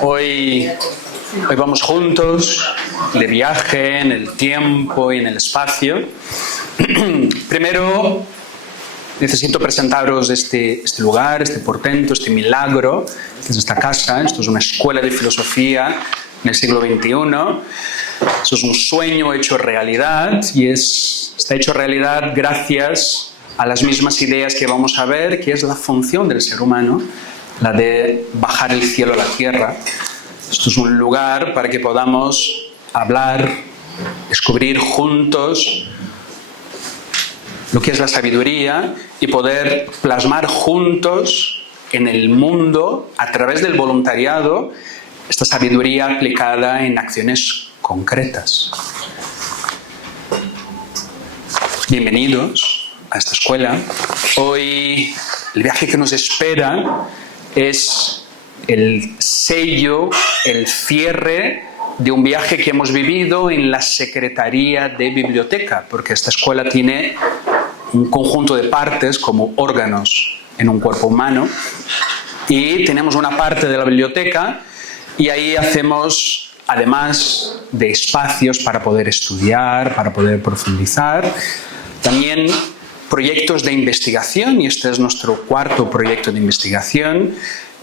Hoy vamos juntos de viaje en el tiempo y en el espacio. Primero, necesito presentaros este lugar, este portento, este milagro, que es esta casa. Esto es una escuela de filosofía en el siglo XXI. Esto es un sueño hecho realidad y está hecho realidad gracias a las mismas ideas que vamos a ver, que es la función del ser humano, la de bajar el cielo a la tierra. Esto es un lugar para que podamos hablar, descubrir juntos lo que es la sabiduría y poder plasmar juntos en el mundo, a través del voluntariado, esta sabiduría aplicada en acciones concretas. Bienvenidos a esta escuela. Hoy el viaje que nos espera es el sello, el cierre de un viaje que hemos vivido en la Secretaría de Biblioteca, porque esta escuela tiene un conjunto de partes como órganos en un cuerpo humano, y tenemos una parte de la biblioteca y ahí hacemos, además de espacios para poder estudiar, para poder profundizar, también proyectos de investigación, y este es nuestro cuarto proyecto de investigación.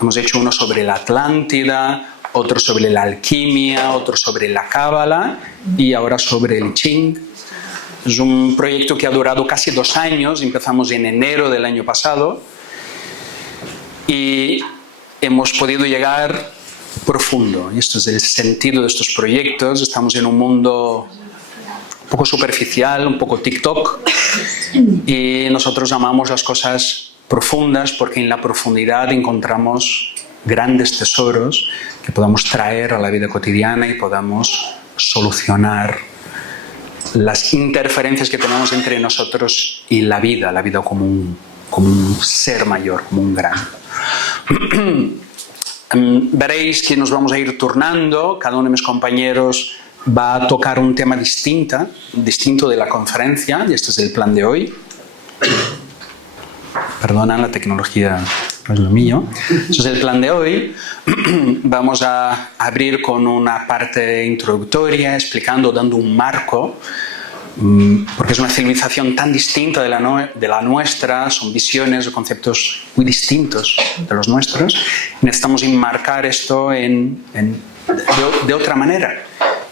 Hemos hecho uno sobre la Atlántida, otro sobre la alquimia, otro sobre la cábala y ahora sobre el I Ching. Es un proyecto que ha durado casi 2 años, empezamos en enero del año pasado y hemos podido llegar profundo. Y esto es el sentido de estos proyectos. Estamos en un mundo un poco superficial, un poco TikTok, y nosotros amamos las cosas profundas porque en la profundidad encontramos grandes tesoros que podamos traer a la vida cotidiana y podamos solucionar las interferencias que tenemos entre nosotros y la vida como un ser mayor, como un gran. Veréis que nos vamos a ir turnando, cada uno de mis compañeros va a tocar un tema distinto de la conferencia, y este es el plan de hoy. Perdona, la tecnología no es lo mío. Este es el plan de hoy. Vamos a abrir con una parte introductoria, explicando, dando un marco, porque es una civilización tan distinta de la nuestra, son visiones o conceptos muy distintos de los nuestros. Necesitamos enmarcar esto de otra manera.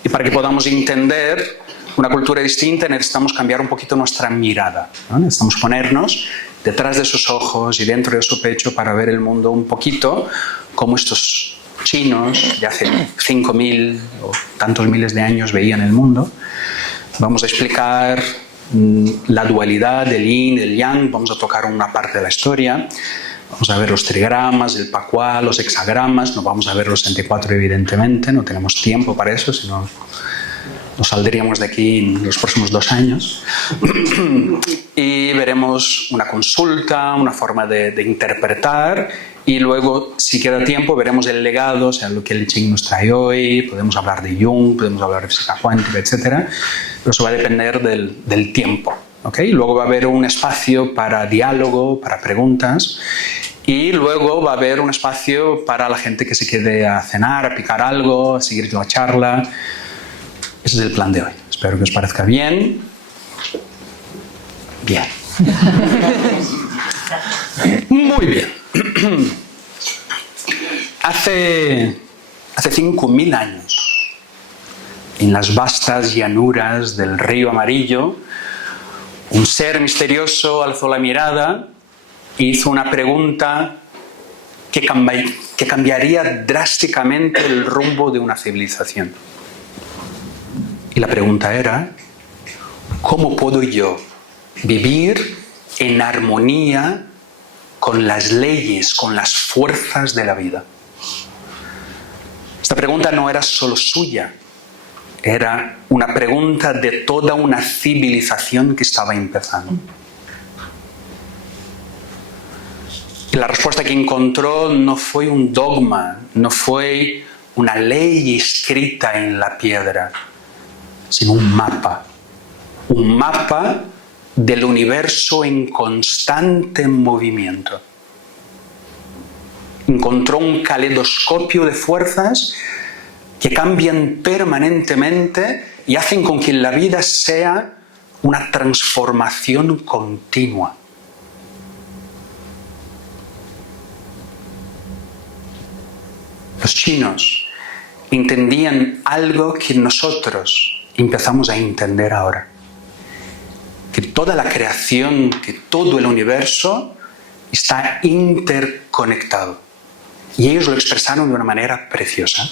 Y para que podamos entender una cultura distinta necesitamos cambiar un poquito nuestra mirada, ¿no? Necesitamos ponernos detrás de sus ojos y dentro de su pecho para ver el mundo un poquito como estos chinos de hace 5.000 o tantos miles de años veían el mundo. Vamos a explicar la dualidad del yin, del yang, vamos a tocar una parte de la historia. Vamos a ver los trigramas, el pacuá, los hexagramas. No vamos a ver los 64, evidentemente, no tenemos tiempo para eso, sino nos saldríamos de aquí en los próximos 2 años. Y veremos una consulta, una forma de interpretar, y luego, si queda tiempo, veremos el legado, o sea, lo que el I Ching nos trae hoy. Podemos hablar de Jung, podemos hablar de física cuántica, etc. Pero eso va a depender del tiempo. ¿Okay? Luego va a haber un espacio para diálogo, para preguntas, y luego va a haber un espacio para la gente que se quede a cenar, a picar algo, a seguir la charla. Ese es el plan de hoy. Espero que os parezca bien. Bien. Muy bien. Hace 5.000 años, en las vastas llanuras del río Amarillo, un ser misterioso alzó la mirada e hizo una pregunta que cambiaría drásticamente el rumbo de una civilización. Y la pregunta era: ¿cómo puedo yo vivir en armonía con las leyes, con las fuerzas de la vida? Esta pregunta no era solo suya, era una pregunta de toda una civilización que estaba empezando. Y la respuesta que encontró no fue un dogma, no fue una ley escrita en la piedra, sino un mapa del universo en constante movimiento. Encontró un caleidoscopio de fuerzas que cambian permanentemente y hacen con que la vida sea una transformación continua. Los chinos entendían algo que nosotros empezamos a entender ahora. Que toda la creación, que todo el universo está interconectado. Y ellos lo expresaron de una manera preciosa.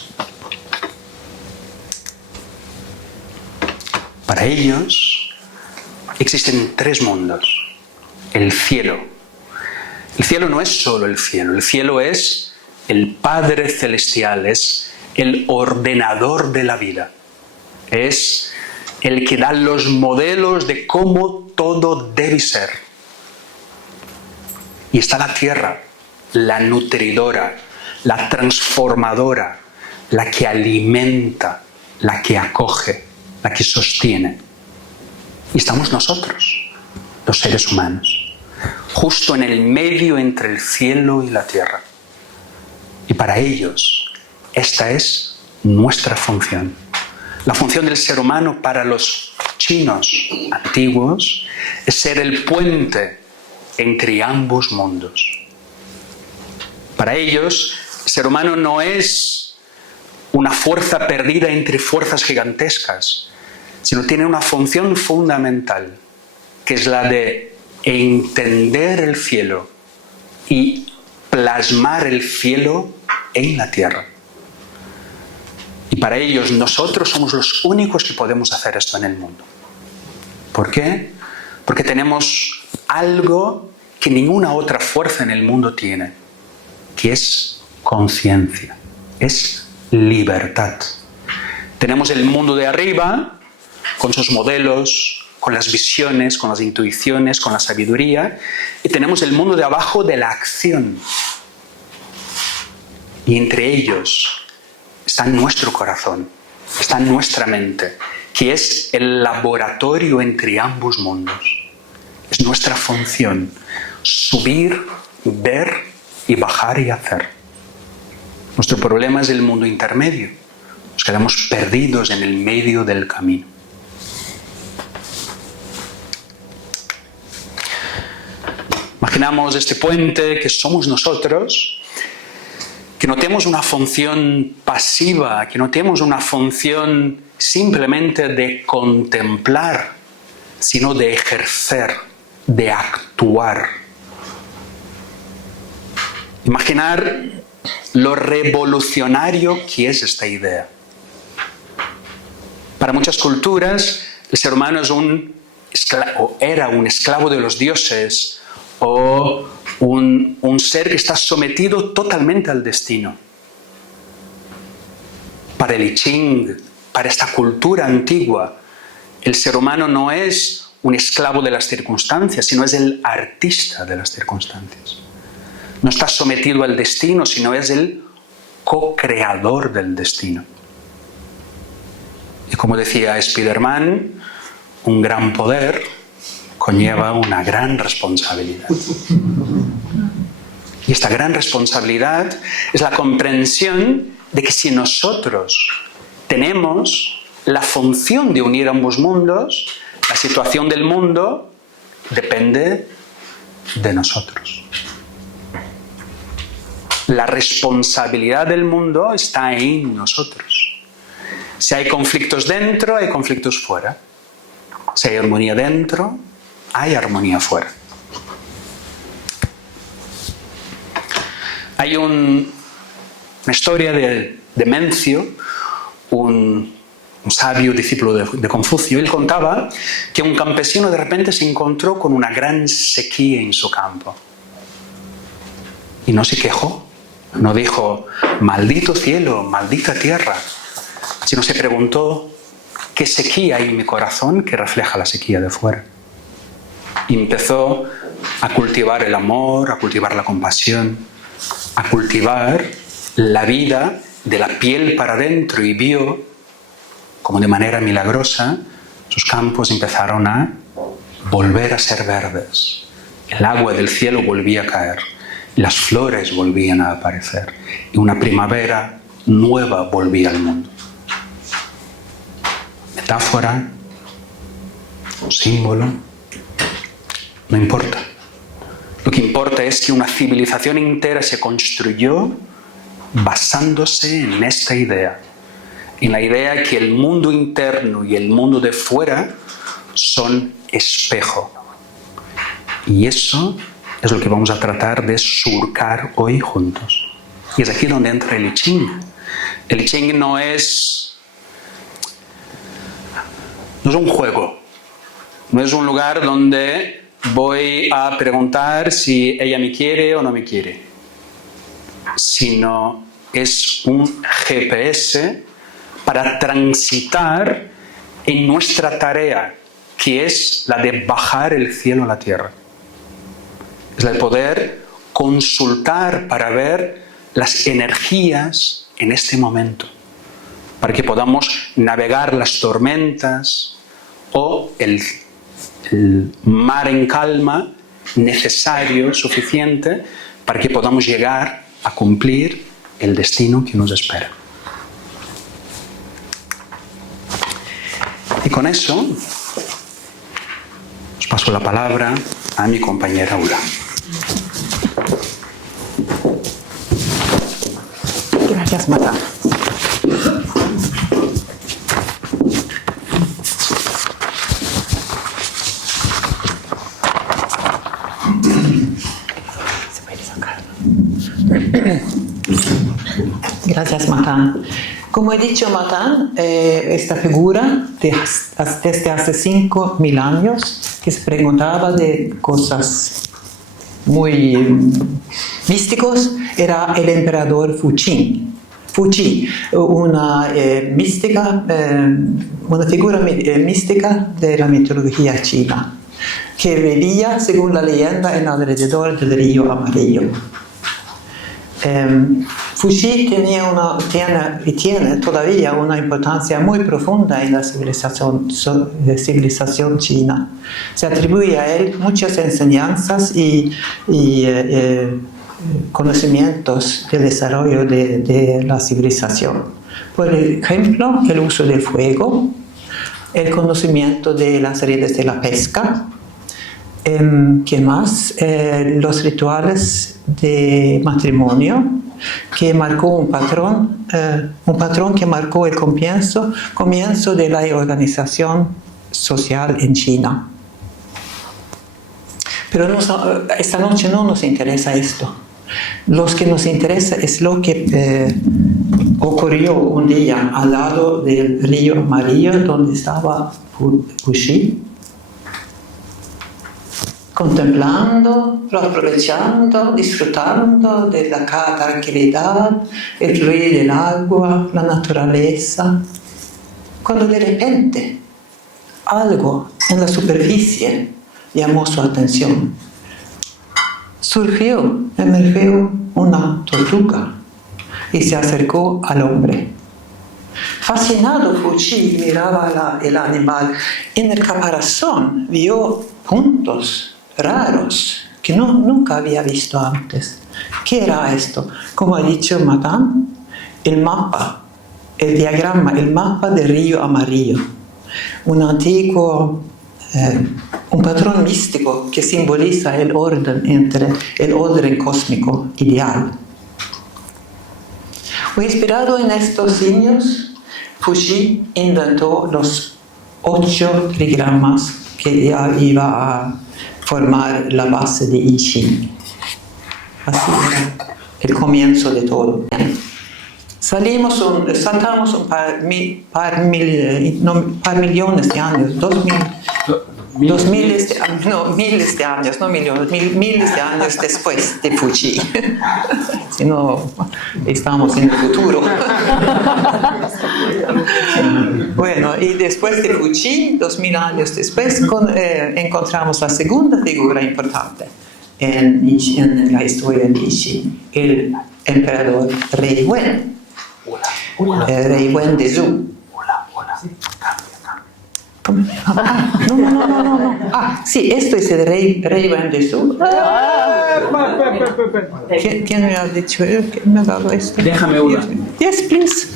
Para ellos existen 3 mundos. El cielo. El cielo no es solo el cielo. El cielo es el Padre Celestial, es el ordenador de la vida. Es el que da los modelos de cómo todo debe ser. Y está la tierra, la nutridora, la transformadora, la que alimenta, la que acoge, la que sostiene. Y estamos nosotros, los seres humanos, justo en el medio entre el cielo y la tierra. Y para ellos, esta es nuestra función. La función del ser humano para los chinos antiguos es ser el puente entre ambos mundos. Para ellos, el ser humano no es una fuerza perdida entre fuerzas gigantescas, sino tiene una función fundamental, que es la de entender el cielo y plasmar el cielo en la tierra. Y para ellos, nosotros somos los únicos que podemos hacer esto en el mundo. ¿Por qué? Porque tenemos algo que ninguna otra fuerza en el mundo tiene, que es conciencia, es libertad. Tenemos el mundo de arriba, con sus modelos, con las visiones, con las intuiciones, con la sabiduría, y tenemos el mundo de abajo de la acción. Y entre ellos está nuestro corazón, está nuestra mente, que es el laboratorio entre ambos mundos. Es nuestra función, subir, ver y bajar y hacer. Nuestro problema es el mundo intermedio. Nos quedamos perdidos en el medio del camino. Imaginamos este puente que somos nosotros, que no tenemos una función pasiva, que no tenemos una función simplemente de contemplar, sino de ejercer, de actuar. Imaginar lo revolucionario que es esta idea. Para muchas culturas, el ser humano es era un esclavo de los dioses, o un ser que está sometido totalmente al destino. Para el I Ching, para esta cultura antigua, el ser humano no es un esclavo de las circunstancias, sino es el artista de las circunstancias. No está sometido al destino, sino es el co-creador del destino. Y como decía Spider-Man, un gran poder conlleva una gran responsabilidad. Y esta gran responsabilidad es la comprensión de que si nosotros tenemos la función de unir ambos mundos, la situación del mundo depende de nosotros. La responsabilidad del mundo está en nosotros. Si hay conflictos dentro, hay conflictos fuera. Si hay armonía dentro, hay armonía fuera. Hay una historia de Mencio, un sabio discípulo de Confucio. Él contaba que un campesino de repente se encontró con una gran sequía en su campo. Y no se quejó, no dijo, maldito cielo, maldita tierra, sino se preguntó, ¿qué sequía hay en mi corazón que refleja la sequía de fuera? Y empezó a cultivar el amor, a cultivar la compasión, a cultivar la vida de la piel para adentro, y vio como de manera milagrosa sus campos empezaron a volver a ser verdes. El agua del cielo volvía a caer las flores volvían a aparecer y una primavera nueva volvía al mundo. Metáfora o símbolo, no importa. Lo que importa es que una civilización entera se construyó basándose en esta idea, en la idea que el mundo interno y el mundo de fuera son espejo. Y eso es lo que vamos a tratar de surcar hoy juntos. Y es aquí donde entra el I Ching. El I Ching no es un juego, no es un lugar donde voy a preguntar si ella me quiere o no me quiere, sino es un GPS para transitar en nuestra tarea, que es la de bajar el cielo a la tierra. Es la de poder consultar para ver las energías en este momento, para que podamos navegar las tormentas o el mar en calma necesario, suficiente, para que podamos llegar a cumplir el destino que nos espera. Y con eso os paso la palabra a mi compañera Ula. Gracias, Mata. Gracias, Matan. Como he dicho, Matan, esta figura desde hace 5.000 años que se preguntaba de cosas muy místicos, era el emperador Fuji, una figura mística de la mitología china, que vivía, según la leyenda, en alrededor del río Amarillo. Fuji tiene todavía una importancia muy profunda en la civilización china. Se atribuye a él muchas enseñanzas y conocimientos del desarrollo de la civilización. Por ejemplo, el uso del fuego, el conocimiento de las redes de la pesca, ¿qué más? Los rituales de matrimonio, que marcó un patrón que marcó el comienzo de la organización social en China. Pero esta noche no nos interesa esto. Lo que nos interesa es lo que ocurrió un día al lado del río Amarillo, donde estaba Fuji, contemplando, aprovechando, disfrutando de la tranquilidad, el fluir del agua, la naturaleza, cuando de repente algo en la superficie llamó su atención. Emergió una tortuga y se acercó al hombre. Fascinado, Fuji miraba el animal. En el caparazón vio puntos raros que nunca había visto antes. ¿Qué era esto? Como ha dicho Matan, el mapa, el diagrama, el mapa del río Amarillo. Un patrón místico que simboliza el orden cósmico ideal. Inspirado en estos signos, Fuji inventó los 8 trigramas que ya iba a formar la base de I Ching. Así era el comienzo de todo. Saltamos un par millones de años, miles de años, no millones, miles de años después de Fuji. Si no, estamos en el futuro. Bueno, y después de Fuji, 2000 años después, encontramos la segunda figura importante en la historia de I Ching, el emperador Rei Wen. Rei Wen de Zhou. No. Ah, sí, esto es el rey Wen de Zhou. ¿Quién me ha dicho? ¿Quién me ha dado esto? Déjame una. Yes, please.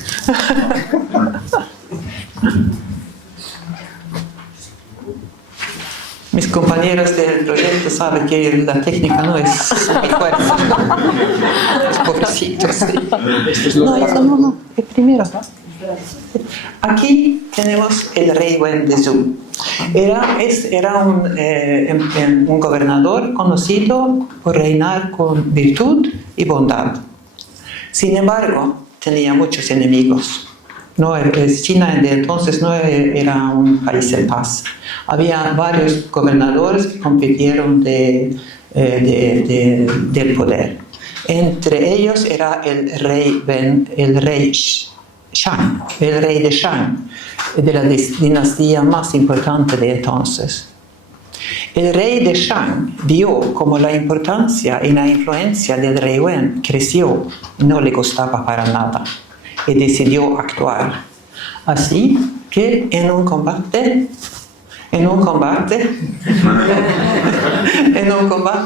Mis compañeros del proyecto saben que la técnica no es mi fuerza. Pobrecitos, sí. No, eso no, el primero. Aquí tenemos el rey Wen de Zhou. Era un gobernador conocido por reinar con virtud y bondad. Sin embargo, tenía muchos enemigos. No, China de entonces no era un país en paz. Había varios gobernadores que compitieron del poder. Entre ellos era el rey Shang, el rey de Shang, de la dinastía más importante de entonces. El rey de Shang vio como la importancia y la influencia del rey Wen creció y no le gustaba para nada, y decidió actuar. Así que en un combate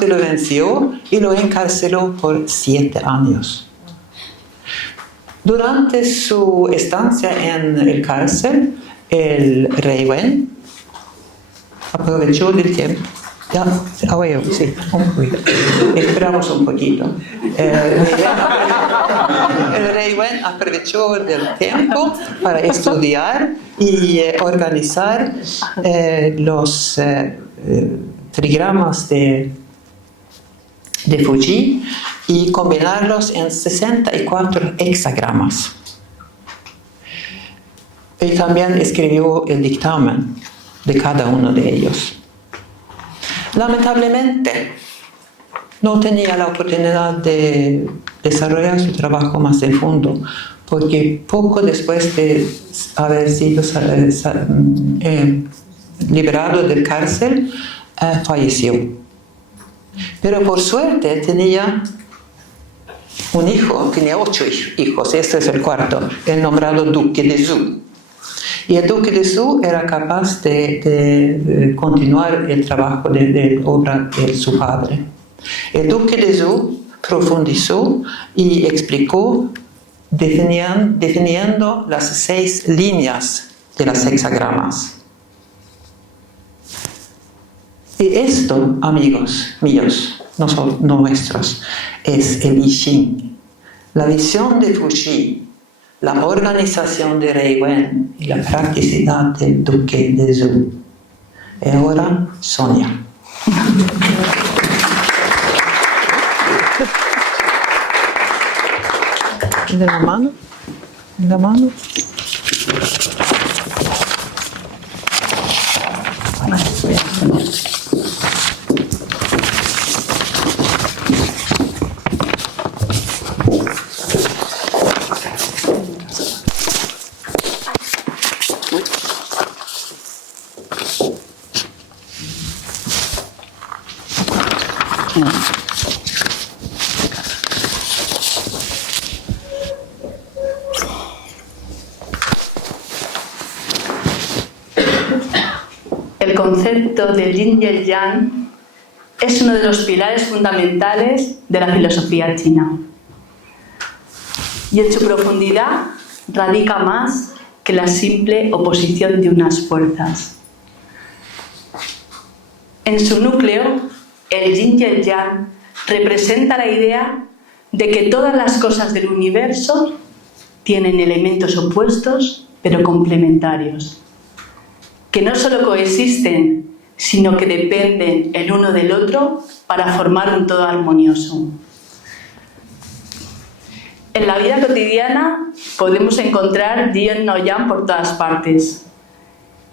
lo venció y lo encarceló por 7 años. Durante su estancia en el cárcel, el rey Wen aprovechó del tiempo. Ya, sí, un poquito. Esperamos un poquito. El rey Wen aprovechó del tiempo para estudiar y organizar los trigramas de Fuji y combinarlos en 64 hexagramas. Él también escribió el dictamen de cada uno de ellos. Lamentablemente, no tenía la oportunidad de desarrollar su trabajo más en fondo, porque poco después de haber sido liberado del cárcel, falleció. Pero por suerte tenía un hijo, tenía 8 hijos, este es el cuarto, el nombrado duque de Zhou. Y el duque de Zhou era capaz de continuar el trabajo de obra de su padre. El duque de Zhou profundizó y explicó definiendo las 6 líneas de las hexagramas. Y esto, amigos míos, no son nuestros, es el I Ching, la visión de Fuji, la organización de Rey Wen y la practicidad del duque de Zhou. Y ahora, Sonia. ¿De la mano? ¿De la mano? El concepto del yin y el yang es uno de los pilares fundamentales de la filosofía china. Y en su profundidad radica más que la simple oposición de unas fuerzas. En su núcleo, el yin y el yang representa la idea de que todas las cosas del universo tienen elementos opuestos pero complementarios, que no solo coexisten, sino que dependen el uno del otro para formar un todo armonioso. En la vida cotidiana podemos encontrar yin o yang por todas partes.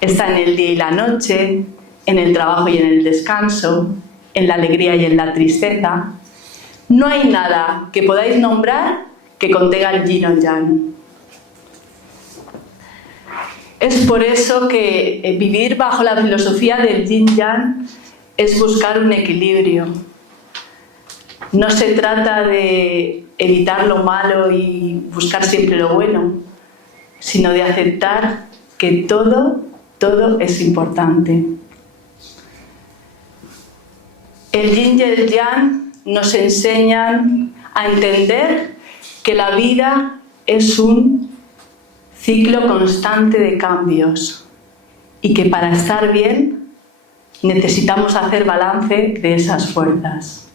Está en el día y la noche, en el trabajo y en el descanso, en la alegría y en la tristeza. No hay nada que podáis nombrar que contenga el yin o yang. Es por eso que vivir bajo la filosofía del yin-yang es buscar un equilibrio. No se trata de evitar lo malo y buscar siempre lo bueno, sino de aceptar que todo todo es importante. El yin y el yang nos enseñan a entender que la vida es un ciclo constante de cambios y que para estar bien necesitamos hacer balance de esas fuerzas.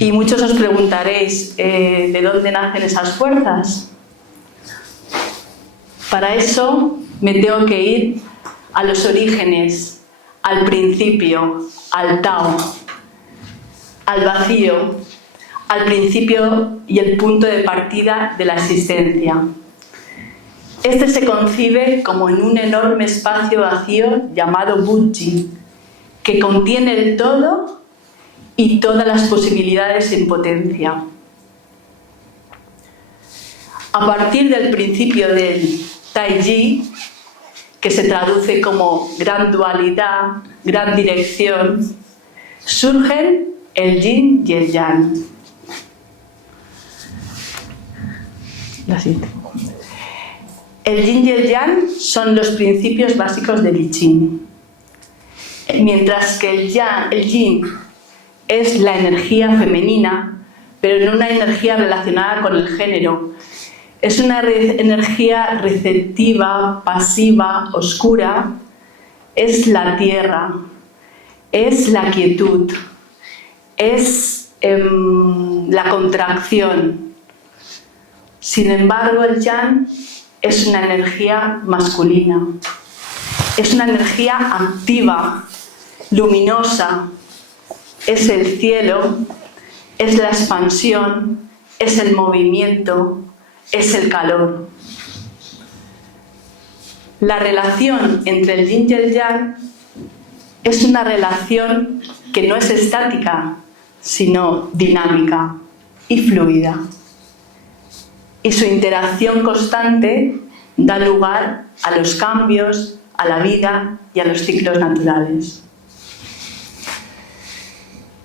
Y muchos os preguntaréis, ¿de dónde nacen esas fuerzas? Para eso me tengo que ir a los orígenes, al principio, al Tao, al vacío, al principio y el punto de partida de la existencia. Este se concibe como en un enorme espacio vacío llamado Buddhi, que contiene el todo y todas las posibilidades en potencia. A partir del principio del Taiji, que se traduce como gran dualidad, gran dirección, surgen el yin y el yang. La siguiente. El yin y el yang son los principios básicos del I Ching. Mientras que el yin es la energía femenina, pero no una energía relacionada con el género. Es una energía receptiva, pasiva, oscura. Es la tierra, es la quietud, es la contracción. Sin embargo, el yang es una energía masculina. Es una energía activa, luminosa. Es el cielo, es la expansión, es el movimiento, es el calor. La relación entre el yin y el yang es una relación que no es estática, sino dinámica y fluida. Y su interacción constante da lugar a los cambios, a la vida y a los ciclos naturales.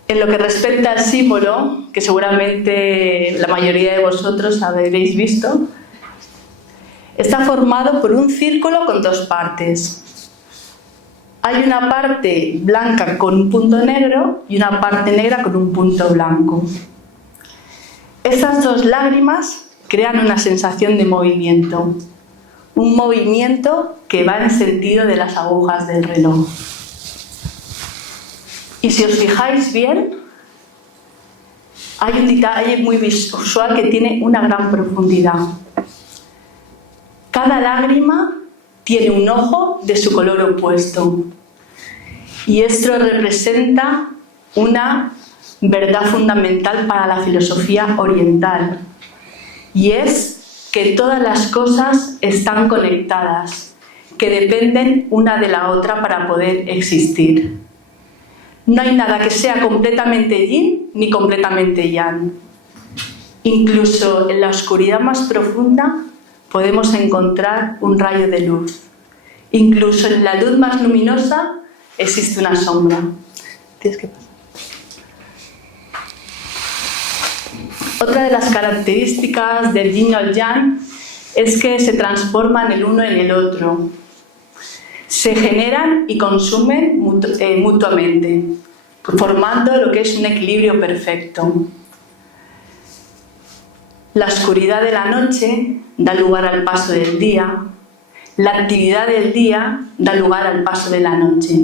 En lo que respecta al símbolo, que seguramente la mayoría de vosotros habréis visto, está formado por un círculo con dos partes. Hay una parte blanca con un punto negro y una parte negra con un punto blanco. Estas dos lágrimas crean una sensación de movimiento, un movimiento que va en sentido de las agujas del reloj. Y si os fijáis bien, hay un detalle muy visual que tiene una gran profundidad. Cada lágrima tiene un ojo de su color opuesto. Y esto representa una verdad fundamental para la filosofía oriental. Y es que todas las cosas están conectadas, que dependen una de la otra para poder existir. No hay nada que sea completamente yin ni completamente yang. Incluso en la oscuridad más profunda podemos encontrar un rayo de luz. Incluso en la luz más luminosa existe una sombra. Tienes que pasar. Otra de las características del yin o el yang es que se transforman el uno en el otro. Se generan y consumen mutuamente, formando lo que es un equilibrio perfecto. La oscuridad de la noche da lugar al paso del día. La actividad del día da lugar al paso de la noche.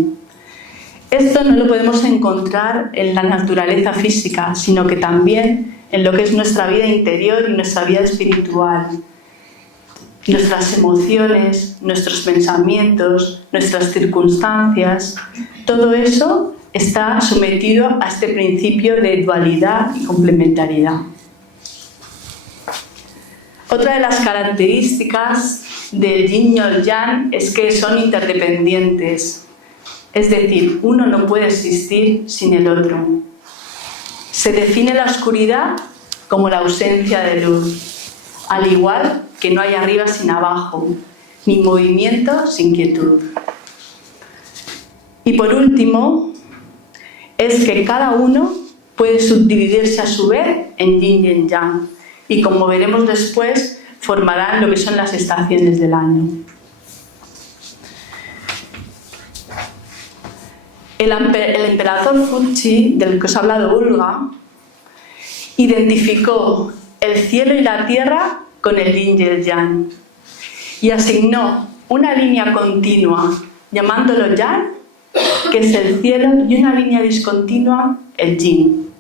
Esto no lo podemos encontrar en la naturaleza física, sino que también en lo que es nuestra vida interior y nuestra vida espiritual. Nuestras emociones, nuestros pensamientos, nuestras circunstancias, todo eso está sometido a este principio de dualidad y complementariedad. Otra de las características del yin y el yang es que son interdependientes. Es decir, uno no puede existir sin el otro. Se define la oscuridad como la ausencia de luz, al igual que no hay arriba sin abajo, ni movimiento sin quietud. Y por último, es que cada uno puede subdividirse a su vez en yin y en yang, y como veremos después, formarán lo que son las estaciones del año. El emperador Fuxi, del que os ha hablado Olga, identificó el cielo y la tierra con el yin y el yang y asignó una línea continua llamándolo yang, que es el cielo, y una línea discontinua, el yin.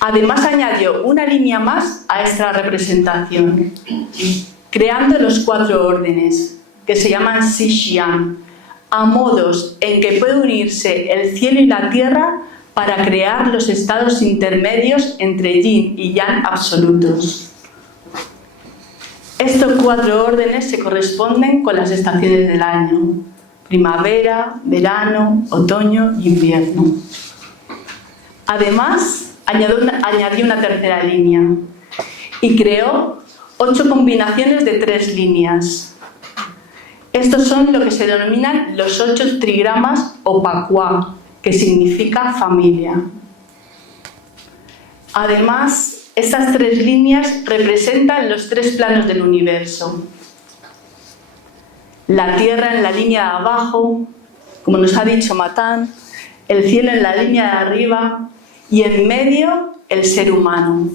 Además añadió una línea más a esta representación, creando los 4 órdenes, que se llaman Shixian, a modos en que puede unirse el cielo y la tierra para crear los estados intermedios entre yin y yang absolutos. Estos 4 órdenes se corresponden con las estaciones del año: primavera, verano, otoño y invierno. Además, añadió una tercera línea y creó 8 combinaciones de 3 líneas. Estos son lo que se denominan los 8 trigramas o pakua, que significa familia. Además, estas 3 líneas representan los 3 planos del universo. La tierra en la línea de abajo, como nos ha dicho Matán, el cielo en la línea de arriba y en medio el ser humano.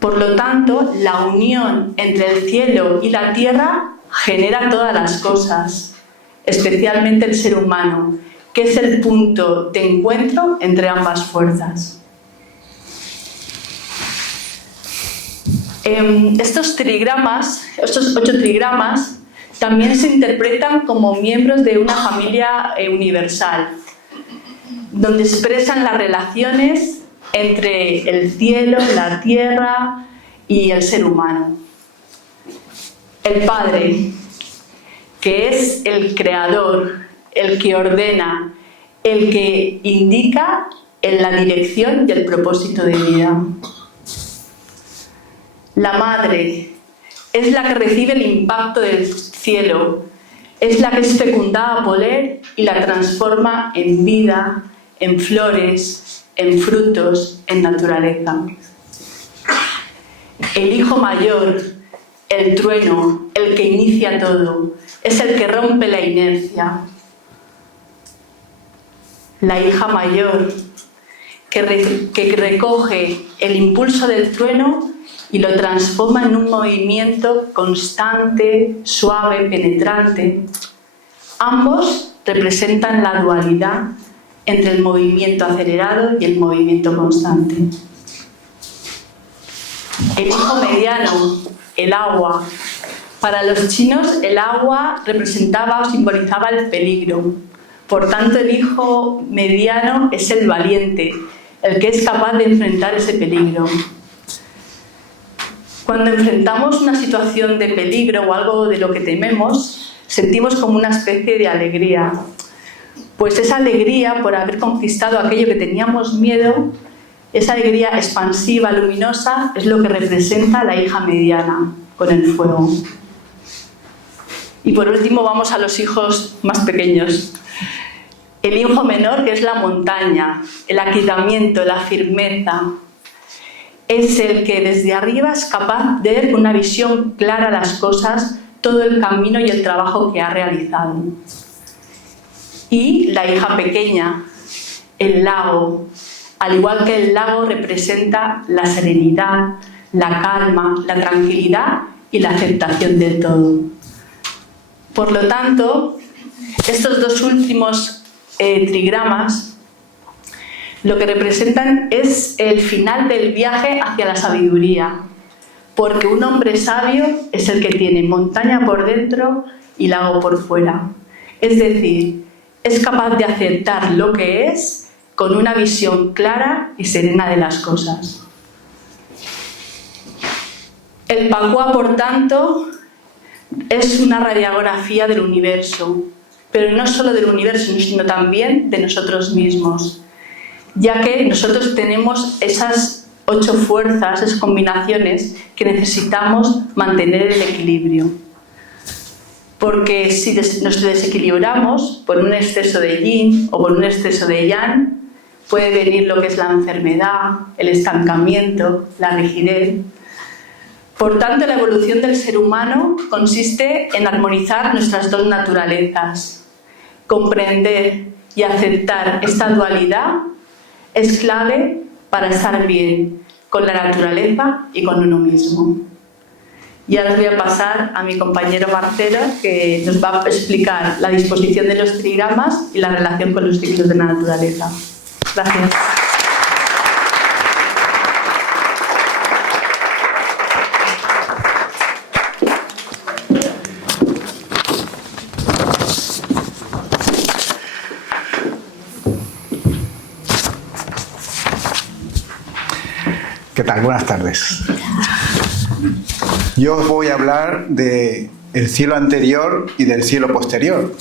Por lo tanto, la unión entre el cielo y la tierra genera todas las cosas, especialmente el ser humano, que es el punto de encuentro entre ambas fuerzas. Estos 8 trigramas, también se interpretan como miembros de una familia universal, donde expresan las relaciones entre el cielo, la tierra y el ser humano. El Padre, que es el creador, el que ordena, el que indica en la dirección y el propósito de vida. La Madre es la que recibe el impacto del cielo, es la que es fecundada por él y la transforma en vida, en flores, en frutos, en naturaleza. El hijo mayor, el trueno, el que inicia todo, es el que rompe la inercia. La hija mayor, que recoge el impulso del trueno y lo transforma en un movimiento constante, suave, penetrante. Ambos representan la dualidad entre el movimiento acelerado y el movimiento constante. El hijo mediano, el agua. Para los chinos, el agua representaba o simbolizaba el peligro. Por tanto, el hijo mediano es el valiente, el que es capaz de enfrentar ese peligro. Cuando enfrentamos una situación de peligro o algo de lo que tememos, sentimos como una especie de alegría. Pues esa alegría por haber conquistado aquello que teníamos miedo, esa alegría expansiva, luminosa, es lo que representa la hija mediana con el fuego. Y por último vamos a los hijos más pequeños. El hijo menor, que es la montaña, el aquietamiento, la firmeza. Es el que desde arriba es capaz de ver con una visión clara las cosas, todo el camino y el trabajo que ha realizado. Y la hija pequeña, el lago. Al igual que el lago representa la serenidad, la calma, la tranquilidad y la aceptación del todo. Por lo tanto, estos 2 últimos trigramas lo que representan es el final del viaje hacia la sabiduría, porque un hombre sabio es el que tiene montaña por dentro y lago por fuera. Es decir, es capaz de aceptar lo que es con una visión clara y serena de las cosas. El Pakua, por tanto, es una radiografía del universo, pero no solo del universo, sino también de nosotros mismos, ya que nosotros tenemos esas 8 fuerzas, esas combinaciones que necesitamos mantener el equilibrio. Porque si nos desequilibramos por un exceso de yin o por un exceso de yang, puede venir lo que es la enfermedad, el estancamiento, la rigidez. Por tanto, la evolución del ser humano consiste en armonizar nuestras 2 naturalezas, comprender y aceptar esta dualidad es clave para estar bien con la naturaleza y con uno mismo. Y ahora os voy a pasar a mi compañero Marcelo, que nos va a explicar la disposición de los trigramas y la relación con los ciclos de la naturaleza. Gracias. ¿Qué tal? Buenas tardes. Yo os voy a hablar del cielo anterior y del cielo posterior.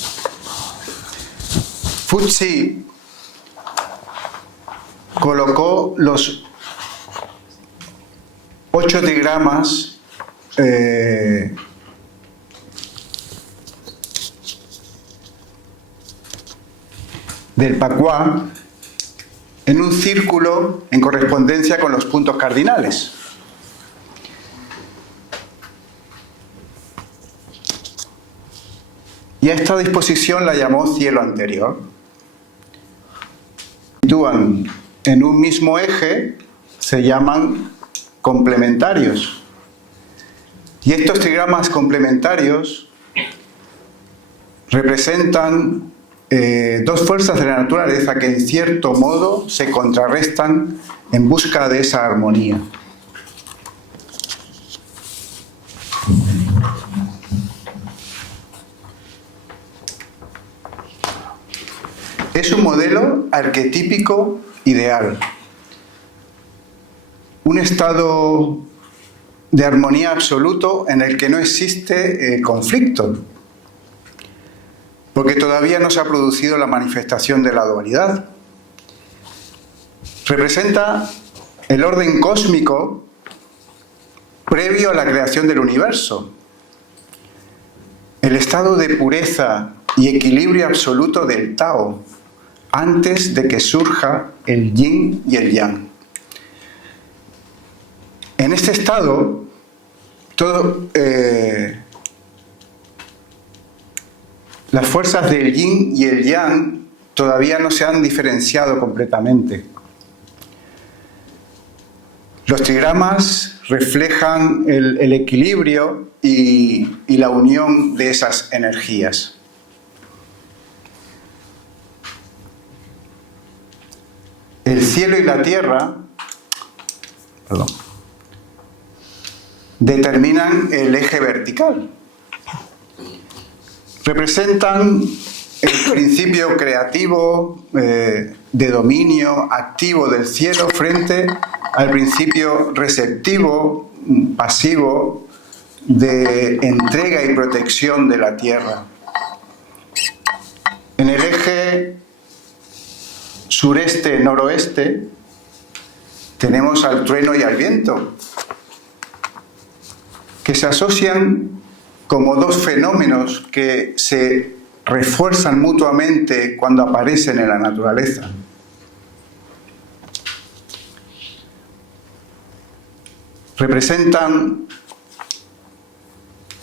Fuzi colocó los 8 diagramas del Pacuá en un círculo en correspondencia con los puntos cardinales. Y a esta disposición la llamó cielo anterior. Sitúan en un mismo eje, se llaman complementarios. Y estos trigramas complementarios representan dos fuerzas de la naturaleza que en cierto modo se contrarrestan en busca de esa armonía. Es un modelo arquetípico ideal. Un estado de armonía absoluto en el que no existe conflicto, porque todavía no se ha producido la manifestación de la dualidad. Representa el orden cósmico previo a la creación del universo, el estado de pureza y equilibrio absoluto del Tao, antes de que surja el yin y el yang. En este estado, las fuerzas del yin y el yang todavía no se han diferenciado completamente. Los trigramas reflejan el equilibrio y la unión de esas energías. El cielo y la tierra, determinan el eje vertical. Representan el principio creativo de dominio activo del cielo frente al principio receptivo, pasivo, de entrega y protección de la tierra. En el eje sureste-noroeste tenemos al trueno y al viento, que se asocian como dos fenómenos que se refuerzan mutuamente cuando aparecen en la naturaleza. Representan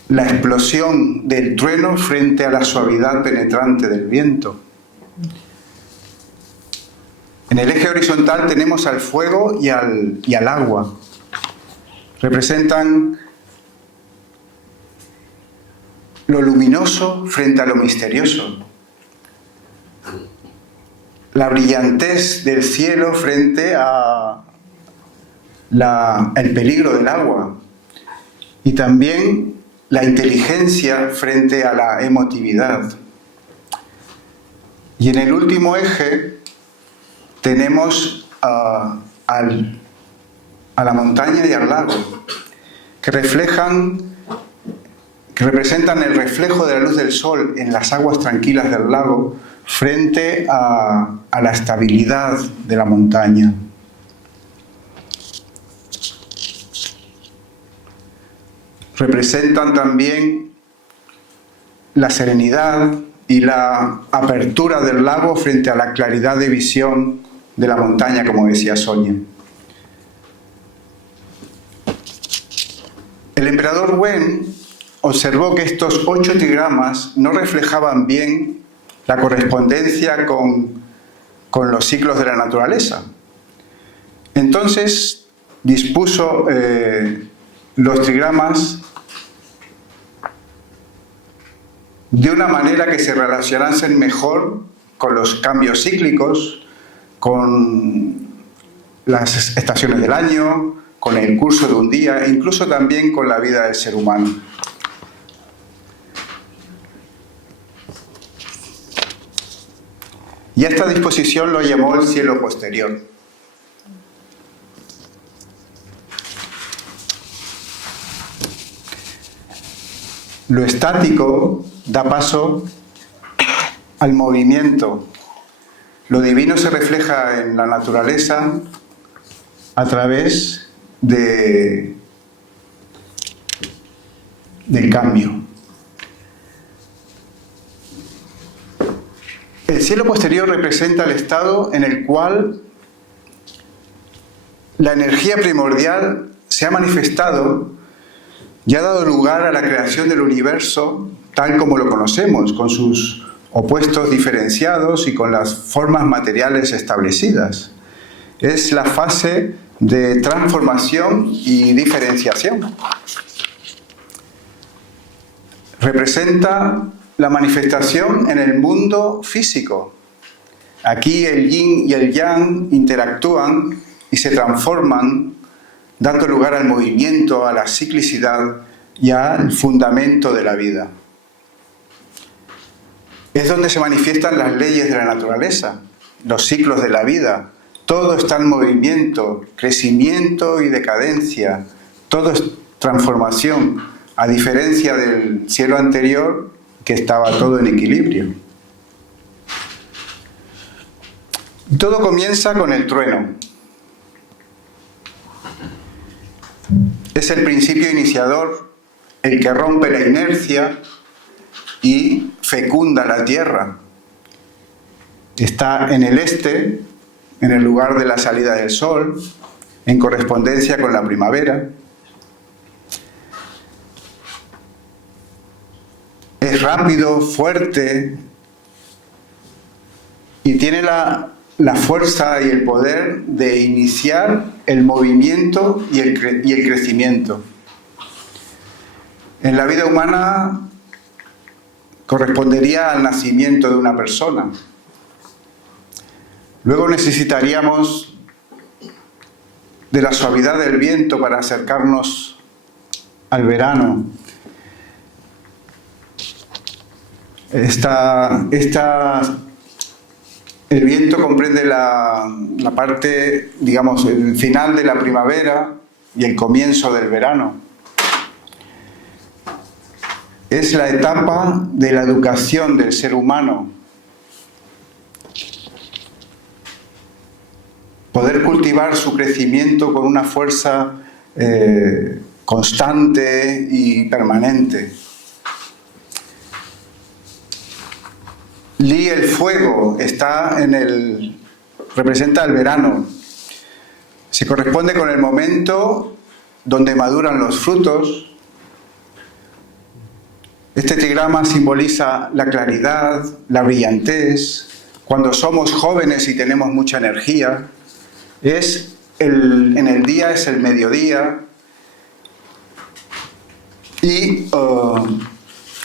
la explosión del trueno frente a la suavidad penetrante del viento. En el eje horizontal tenemos al fuego y al agua. Representan lo luminoso frente a lo misterioso. La brillantez del cielo frente a el peligro del agua. Y también la inteligencia frente a la emotividad. Y en el último eje tenemos a la montaña y al lago, que representan el reflejo de la luz del sol en las aguas tranquilas del lago frente a la estabilidad de la montaña. Representan también la serenidad y la apertura del lago frente a la claridad de visión de la montaña, como decía Sonia. El emperador Wen observó que estos 8 trigramas no reflejaban bien la correspondencia con los ciclos de la naturaleza. Entonces dispuso los trigramas de una manera que se relacionasen mejor con los cambios cíclicos, con las estaciones del año, con el curso de un día, e incluso también con la vida del ser humano. Y a esta disposición lo llamó el cielo posterior. Lo estático da paso al movimiento. Lo divino se refleja en la naturaleza a través del cambio. El cielo posterior representa el estado en el cual la energía primordial se ha manifestado y ha dado lugar a la creación del universo tal como lo conocemos, con sus opuestos diferenciados y con las formas materiales establecidas. Es la fase de transformación y diferenciación. Representa la manifestación en el mundo físico. Aquí el yin y el yang interactúan y se transforman, dando lugar al movimiento, a la ciclicidad y al fundamento de la vida. Es donde se manifiestan las leyes de la naturaleza, los ciclos de la vida. Todo está en movimiento, crecimiento y decadencia. Todo es transformación, a diferencia del cielo anterior, que estaba todo en equilibrio. Todo comienza con el trueno. Es el principio iniciador, el que rompe la inercia y fecunda la tierra. Está en el este, en el lugar de la salida del sol, en correspondencia con la primavera. Es rápido, fuerte y tiene la fuerza y el poder de iniciar el movimiento y el crecimiento. En la vida humana correspondería al nacimiento de una persona. Luego necesitaríamos de la suavidad del viento para acercarnos al verano. El viento comprende la parte, digamos, el final de la primavera y el comienzo del verano. Es la etapa de la educación del ser humano. Poder cultivar su crecimiento con una fuerza constante y permanente. Li, el fuego, representa el verano. Se corresponde con el momento donde maduran los frutos. Este trigrama simboliza la claridad, la brillantez. Cuando somos jóvenes y tenemos mucha energía, en el día es el mediodía y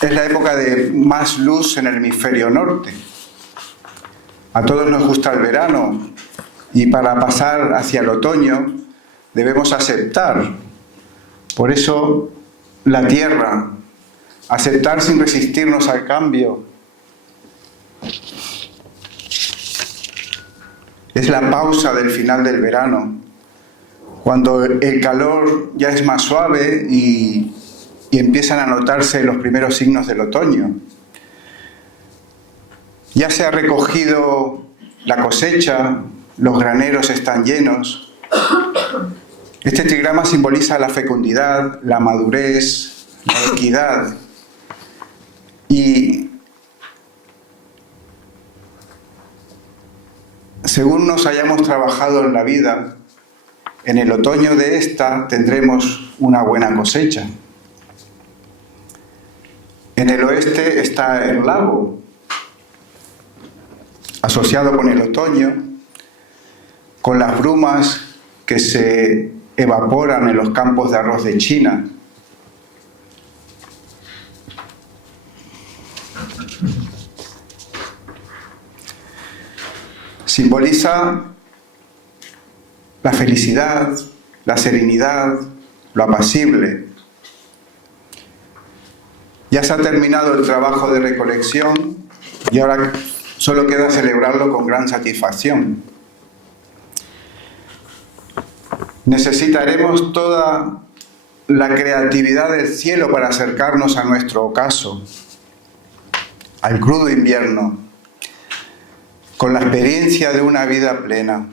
es la época de más luz en el hemisferio norte. A todos nos gusta el verano y para pasar hacia el otoño debemos aceptar. Por eso la tierra, aceptar sin resistirnos al cambio. Es la pausa del final del verano, cuando el calor ya es más suave y empiezan a notarse los primeros signos del otoño. Ya se ha recogido la cosecha, los graneros están llenos. Este trigrama simboliza la fecundidad, la madurez, la equidad. Y según nos hayamos trabajado en la vida, en el otoño de esta tendremos una buena cosecha. En el oeste está el lago. asociado con el otoño, con las brumas que se evaporan en los campos de arroz de China. Simboliza la felicidad, la serenidad, lo apacible. Ya se ha terminado el trabajo de recolección y ahora solo queda celebrarlo con gran satisfacción. Necesitaremos toda la creatividad del cielo para acercarnos a nuestro ocaso, al crudo invierno, con la experiencia de una vida plena.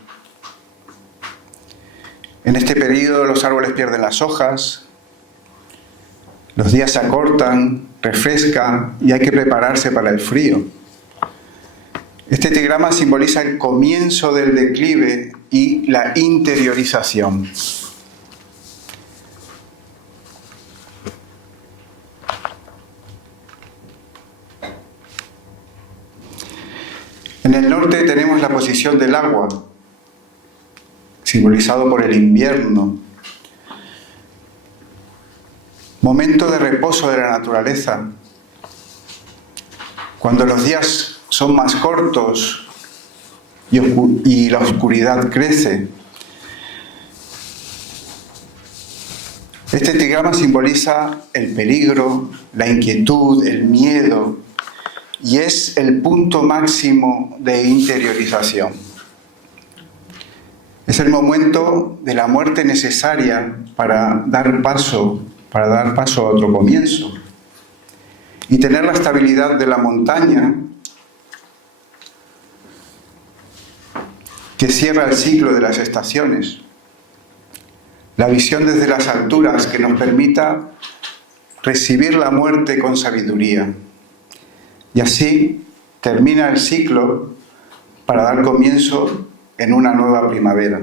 En este periodo los árboles pierden las hojas, los días se acortan, refresca y hay que prepararse para el frío. Este diagrama simboliza el comienzo del declive y la interiorización. En el norte tenemos la posición del agua, simbolizado por el invierno, momento de reposo de la naturaleza, cuando los días son más cortos y la oscuridad crece. Este diagrama simboliza el peligro, la inquietud, el miedo, y es el punto máximo de interiorización. Es el momento de la muerte necesaria para dar paso a otro comienzo. Y tener la estabilidad de la montaña que cierra el ciclo de las estaciones. La visión desde las alturas que nos permita recibir la muerte con sabiduría. Y así termina el ciclo para dar comienzo en una nueva primavera.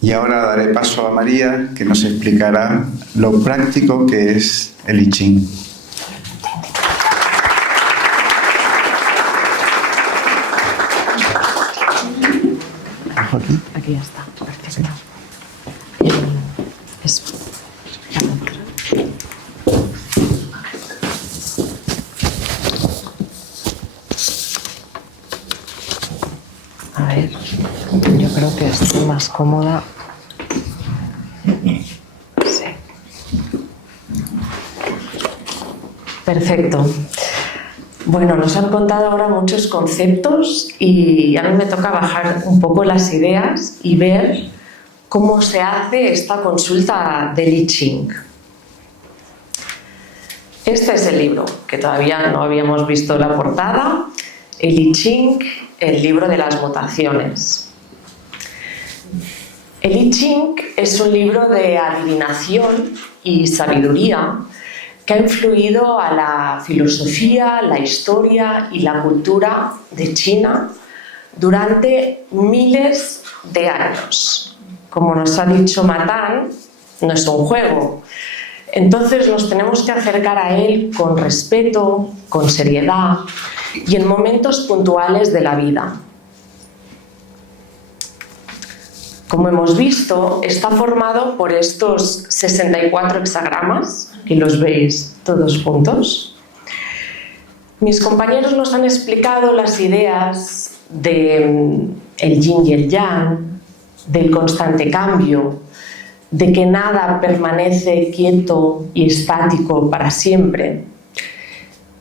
Y ahora daré paso a María, que nos explicará lo práctico que es el I Ching. Aquí ya está, perfecto. Eso. A ver, yo creo que estoy más cómoda. Sí. Perfecto. Bueno, nos han contado ahora muchos conceptos y a mí me toca bajar un poco las ideas y ver cómo se hace esta consulta del I Ching. Este es el libro, que todavía no habíamos visto la portada, el I Ching, el libro de las mutaciones. El I Ching es un libro de adivinación y sabiduría que ha influido a la filosofía, la historia y la cultura de China durante miles de años. Como nos ha dicho Matan, no es un juego. Entonces nos tenemos que acercar a él con respeto, con seriedad y en momentos puntuales de la vida. Como hemos visto, está formado por estos 64 hexagramas, que los veis todos juntos. Mis compañeros nos han explicado las ideas del yin y el yang, del constante cambio, de que nada permanece quieto y estático para siempre.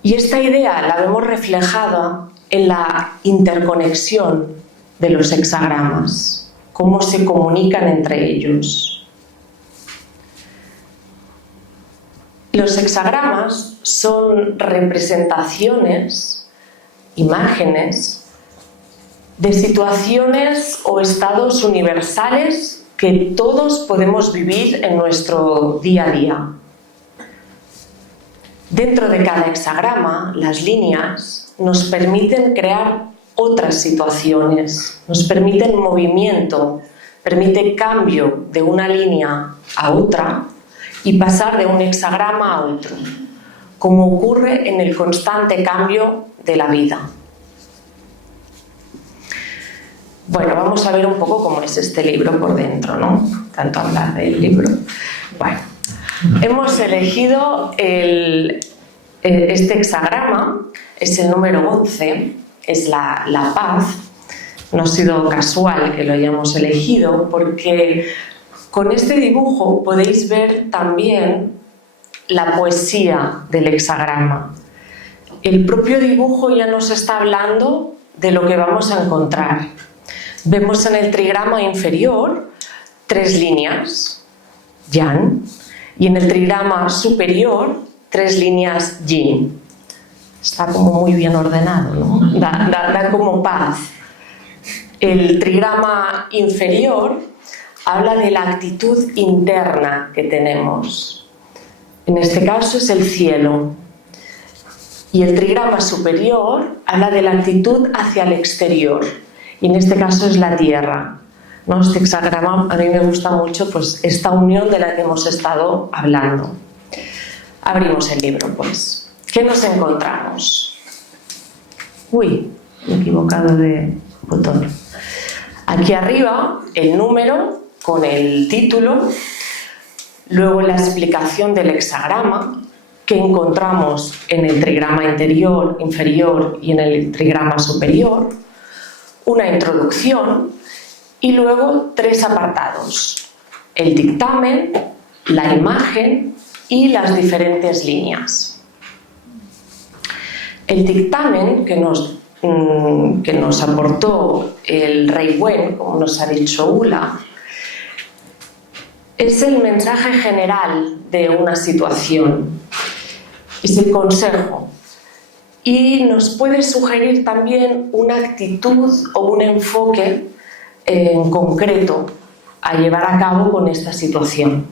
Y esta idea la vemos reflejada en la interconexión de los hexagramas, cómo se comunican entre ellos. Los hexagramas son representaciones, imágenes, de situaciones o estados universales que todos podemos vivir en nuestro día a día. Dentro de cada hexagrama, las líneas nos permiten crear otras situaciones, nos permiten movimiento, permite cambio de una línea a otra y pasar de un hexagrama a otro. como ocurre en el constante cambio de la vida. Bueno, vamos a ver un poco cómo es este libro por dentro, ¿no? Tanto hablar del libro. Bueno, hemos elegido este hexagrama, es el número 11, es la paz. No ha sido casual que lo hayamos elegido, porque con este dibujo podéis ver también la poesía del hexagrama. El propio dibujo ya nos está hablando de lo que vamos a encontrar. Vemos en el trigrama inferior 3 líneas, Yang, y en el trigrama superior 3 líneas Yin. Está como muy bien ordenado, ¿no? Da como paz. El trigrama inferior habla de la actitud interna que tenemos. En este caso es el cielo. Y el trigrama superior habla de la actitud hacia el exterior. Y en este caso es la tierra, ¿no? Este hexagrama a mí me gusta mucho, pues, esta unión de la que hemos estado hablando. Abrimos el libro, pues. ¿Qué nos encontramos? Uy, me he equivocado de botón. Aquí arriba el número con el título, luego la explicación del hexagrama que encontramos en el trigrama inferior y en el trigrama superior, una introducción y luego 3 apartados: el dictamen, la imagen y las diferentes líneas. El dictamen que nos aportó el Rey Wen, como nos ha dicho Ula, es el mensaje general de una situación, es el consejo. Y nos puede sugerir también una actitud o un enfoque en concreto a llevar a cabo con esta situación.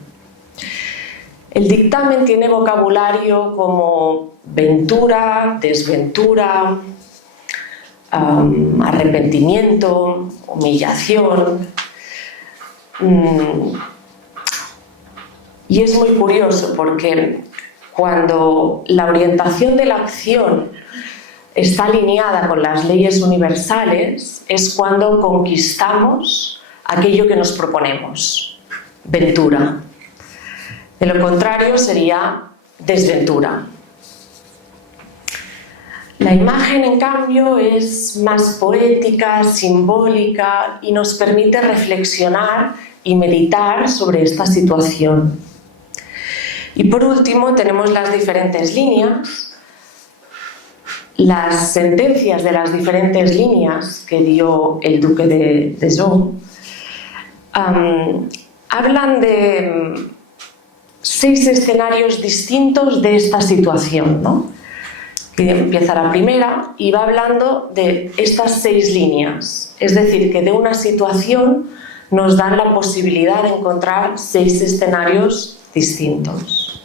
El dictamen tiene vocabulario como ventura, desventura, arrepentimiento, humillación. Y es muy curioso porque cuando la orientación de la acción está alineada con las leyes universales, es cuando conquistamos aquello que nos proponemos. Ventura. De lo contrario sería desventura. La imagen, en cambio, es más poética, simbólica y nos permite reflexionar y meditar sobre esta situación. Y por último tenemos las diferentes líneas. Las sentencias de las diferentes líneas que dio el duque de Zhou hablan de 6 escenarios distintos de esta situación, ¿no? Que empieza la primera y va hablando de estas 6 líneas. Es decir, que de una situación nos dan la posibilidad de encontrar 6 escenarios distintos.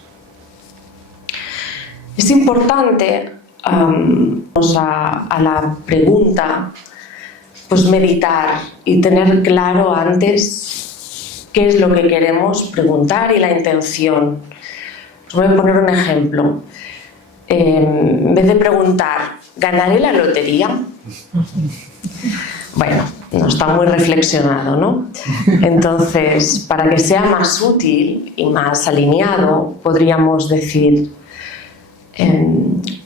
Es importante a la pregunta, pues meditar y tener claro antes qué es lo que queremos preguntar y la intención. Os voy a poner un ejemplo. En vez de preguntar, ¿ganaré la lotería? Bueno, no está muy reflexionado, ¿no? Entonces, para que sea más útil y más alineado, podríamos decir,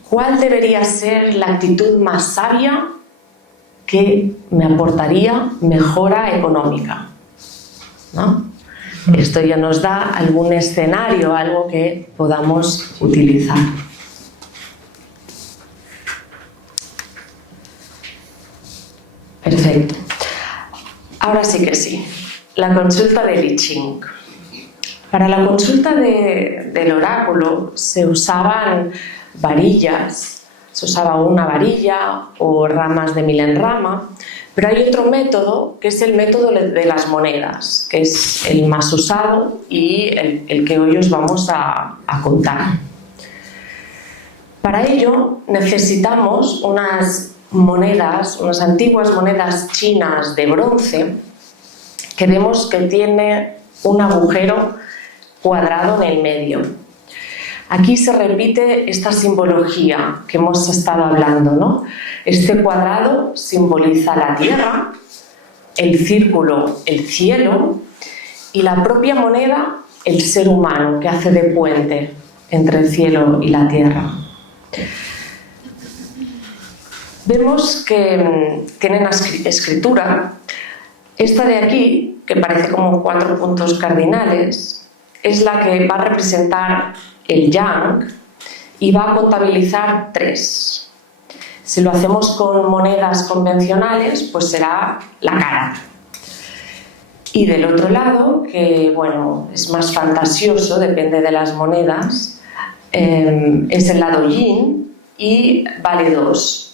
¿cuál debería ser la actitud más sabia que me aportaría mejora económica? ¿No? Esto ya nos da algún escenario, algo que podamos utilizar. Perfecto. Ahora sí que sí. La consulta del I Ching. Para la consulta del oráculo se usaban varillas, se usaba una varilla o ramas de milenrama, pero hay otro método que es el método de las monedas, que es el más usado y el que hoy os vamos a contar. Para ello necesitamos unas monedas, unas antiguas monedas chinas de bronce, que vemos que tiene un agujero cuadrado en el medio. Aquí se repite esta simbología que hemos estado hablando, ¿no? Este cuadrado simboliza la tierra, el círculo, el cielo, y la propia moneda, el ser humano, que hace de puente entre el cielo y la tierra. Vemos que tienen escritura. Esta de aquí, que parece como 4 puntos cardinales, es la que va a representar el yang y va a contabilizar 3. Si lo hacemos con monedas convencionales, pues será la cara. Y del otro lado, que bueno, es más fantasioso, depende de las monedas, es el lado yin y vale 2.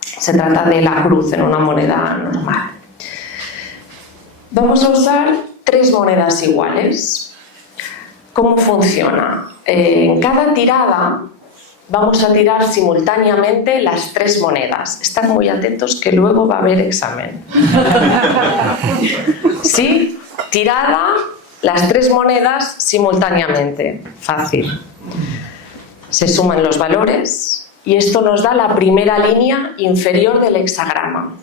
Se trata de la cruz en una moneda normal. Vamos a usar 3 monedas iguales. ¿Cómo funciona? En cada tirada vamos a tirar simultáneamente las 3 monedas. Estad muy atentos que luego va a haber examen. ¿Sí? Tirada, las 3 monedas simultáneamente. Fácil. Se suman los valores y esto nos da la primera línea inferior del hexagrama.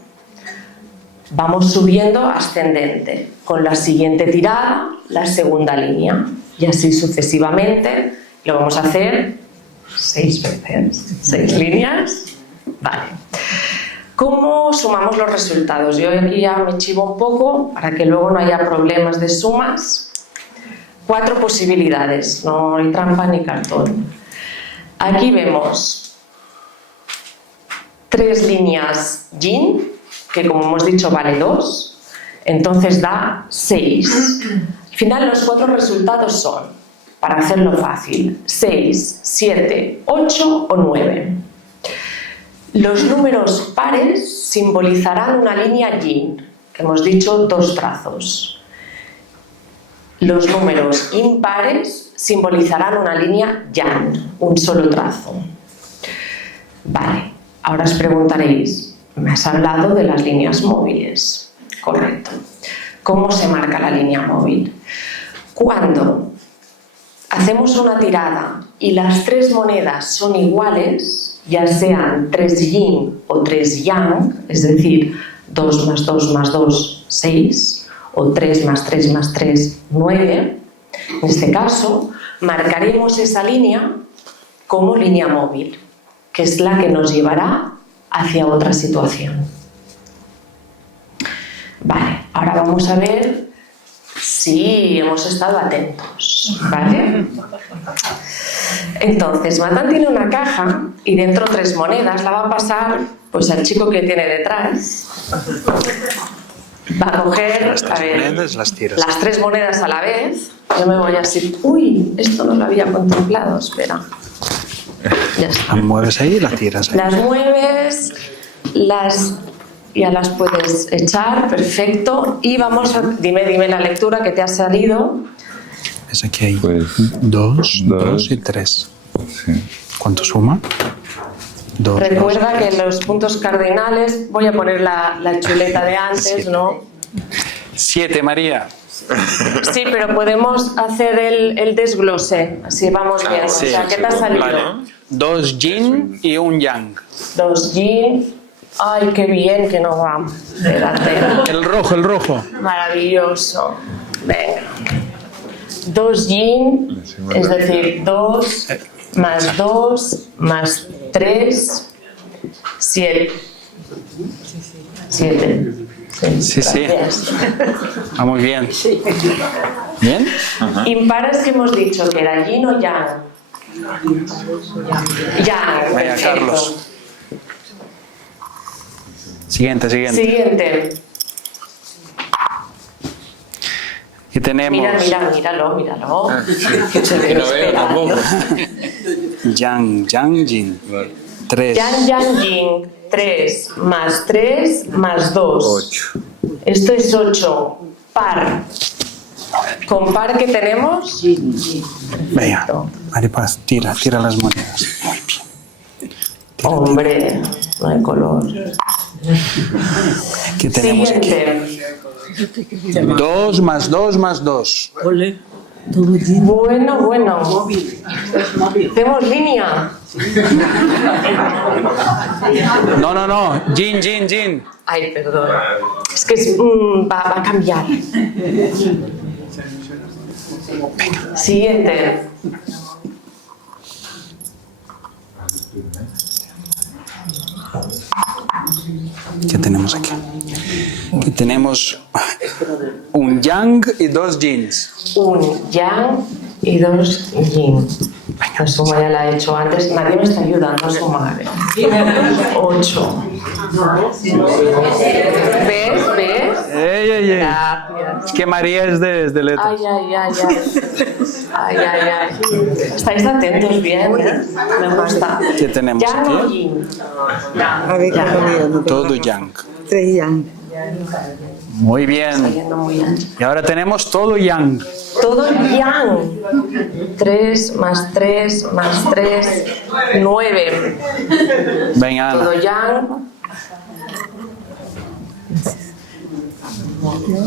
Vamos subiendo ascendente. Con la siguiente tirada, la segunda línea. Y así sucesivamente. Lo vamos a hacer 6 veces. 6 líneas. Vale. ¿Cómo sumamos los resultados? Yo aquí ya me chivo un poco para que luego no haya problemas de sumas. 4 posibilidades. No hay trampa ni cartón. Aquí vemos 3 líneas yin, que como hemos dicho vale 2, entonces da 6. Al final los 4 resultados son, para hacerlo fácil, 6, 7, 8 o 9. Los números pares simbolizarán una línea yin, que hemos dicho 2 trazos. Los números impares simbolizarán una línea yang, un solo trazo. Vale. Ahora os preguntaréis, me has hablado de las líneas móviles. Correcto. ¿Cómo se marca la línea móvil? Cuando hacemos una tirada y las 3 monedas son iguales, ya sean 3 yin o 3 yang, es decir, 2 más 2 más 2, 6, o 3 más 3 más 3, 9, en este caso, marcaremos esa línea como línea móvil, que es la que nos llevará hacia otra situación. Vale, ahora vamos a ver si hemos estado atentos, ¿vale? Entonces, Matan tiene una caja y dentro 3 monedas, la va a pasar pues al chico que tiene detrás. Va a coger, a ver, las 3 monedas a la vez. Yo me voy así, uy, esto no lo había contemplado, espera. Ya está. Las mueves ahí y las tiras ahí. Las mueves, ya las puedes echar, perfecto. Y vamos a, dime la lectura que te ha salido. Es aquí hay Pues 2 y 3. Sí. ¿Cuánto suma? 2. Recuerda que los puntos cardinales, voy a poner la chuleta de antes, 7. ¿no? 7, María. Sí, pero podemos hacer el desglose, así vamos bien. Sí, o sea, ¿qué te ha salido? Vale. 2 yin y 1 yang. 2 yin. Ay, qué bien que no va. Espérate. El rojo. Maravilloso. Venga. 2 yin, es decir, 2 más 2 más 3, 7. 7. Sí. Gracias. Vamos bien. ¿Bien? Impares que hemos dicho que era yin o yang. Yang. Vaya, perfecto. Carlos. Siguiente. Siguiente. Y tenemos Míralo. Que se ve esperando. yang, yin. 3. Yang, yin. 3 más 3 más 2. 8. Esto es 8. Par. ¿Con par qué tenemos? Venga, Maripaz, tira las monedas. Muy bien. Hombre, no hay color. ¿Qué tenemos aquí? Siguiente. 2 más 2 más 2. Bueno. ¿Tenemos línea? No, yin. Ay, perdón. Es que va a cambiar. Siguiente. ¿Qué tenemos aquí? Aquí tenemos un yang y dos yins. Un yang y dos yin. La suma ya la he hecho antes. Nadie me está ayudando a sumar. 8. ¿Ves? ¡Ey! Gracias. Es que María es de letras. Ay. Estáis atentos bien, ¿eh? Me gusta. ¿Qué tenemos Yang aquí? o yin. A ver, Todo yang. 3 yang. Muy bien. Yendo muy bien. Y ahora tenemos todo yang. Todo yang. 3 más 3 más 3, 9. Venga, Todo Ana. yang.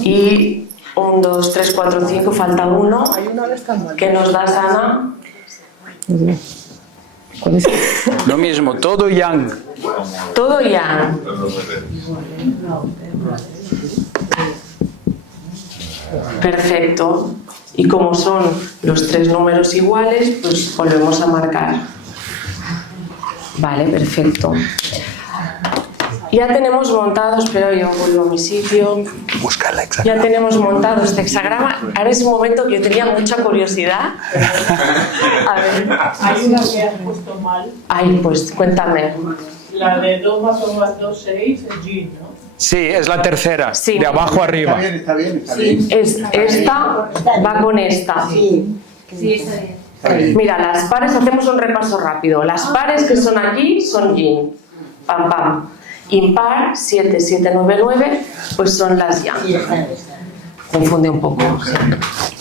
Y 1, 2, 3, 4, 5, falta 1. ¿Qué nos das, Ana? Lo mismo, todo yang. Todo yang. Perfecto. Y como son los 3 números iguales, pues volvemos a marcar. Vale, perfecto. Ya tenemos montado, espero yo vuelvo a mi sitio. Busca la exacta. Ya tenemos montado este hexagrama. Ahora es un momento que yo tenía mucha curiosidad. A ver. Hay una que has puesto mal. Ay, pues cuéntame. La de 2 más 2 más 2, 6, es G, ¿no? Sí, es la tercera. Sí. De abajo arriba. Está bien. Esta va con esta. Sí. Mira, las pares, hacemos un repaso rápido. Las pares que son aquí son yin. Pam, pam. Impar, 7, 7, 9, 9, pues son las yang. Confunde un poco.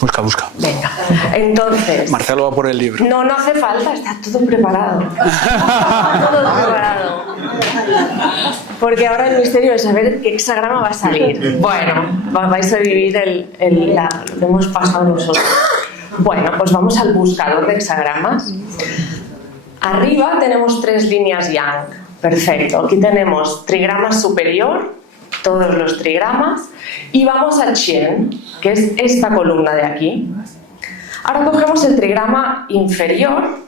Busca. Venga. Entonces. Marcelo va por el libro. No hace falta, está todo preparado. Todo preparado. Porque ahora el misterio es saber qué hexagrama va a salir. Bueno, vais a vivir lo que hemos pasado nosotros. Bueno, pues vamos al buscador de hexagramas. Arriba tenemos 3 líneas yang. Perfecto. Aquí tenemos trigrama superior, todos los trigramas, y vamos al Chen, que es esta columna de aquí. Ahora cogemos el trigrama inferior,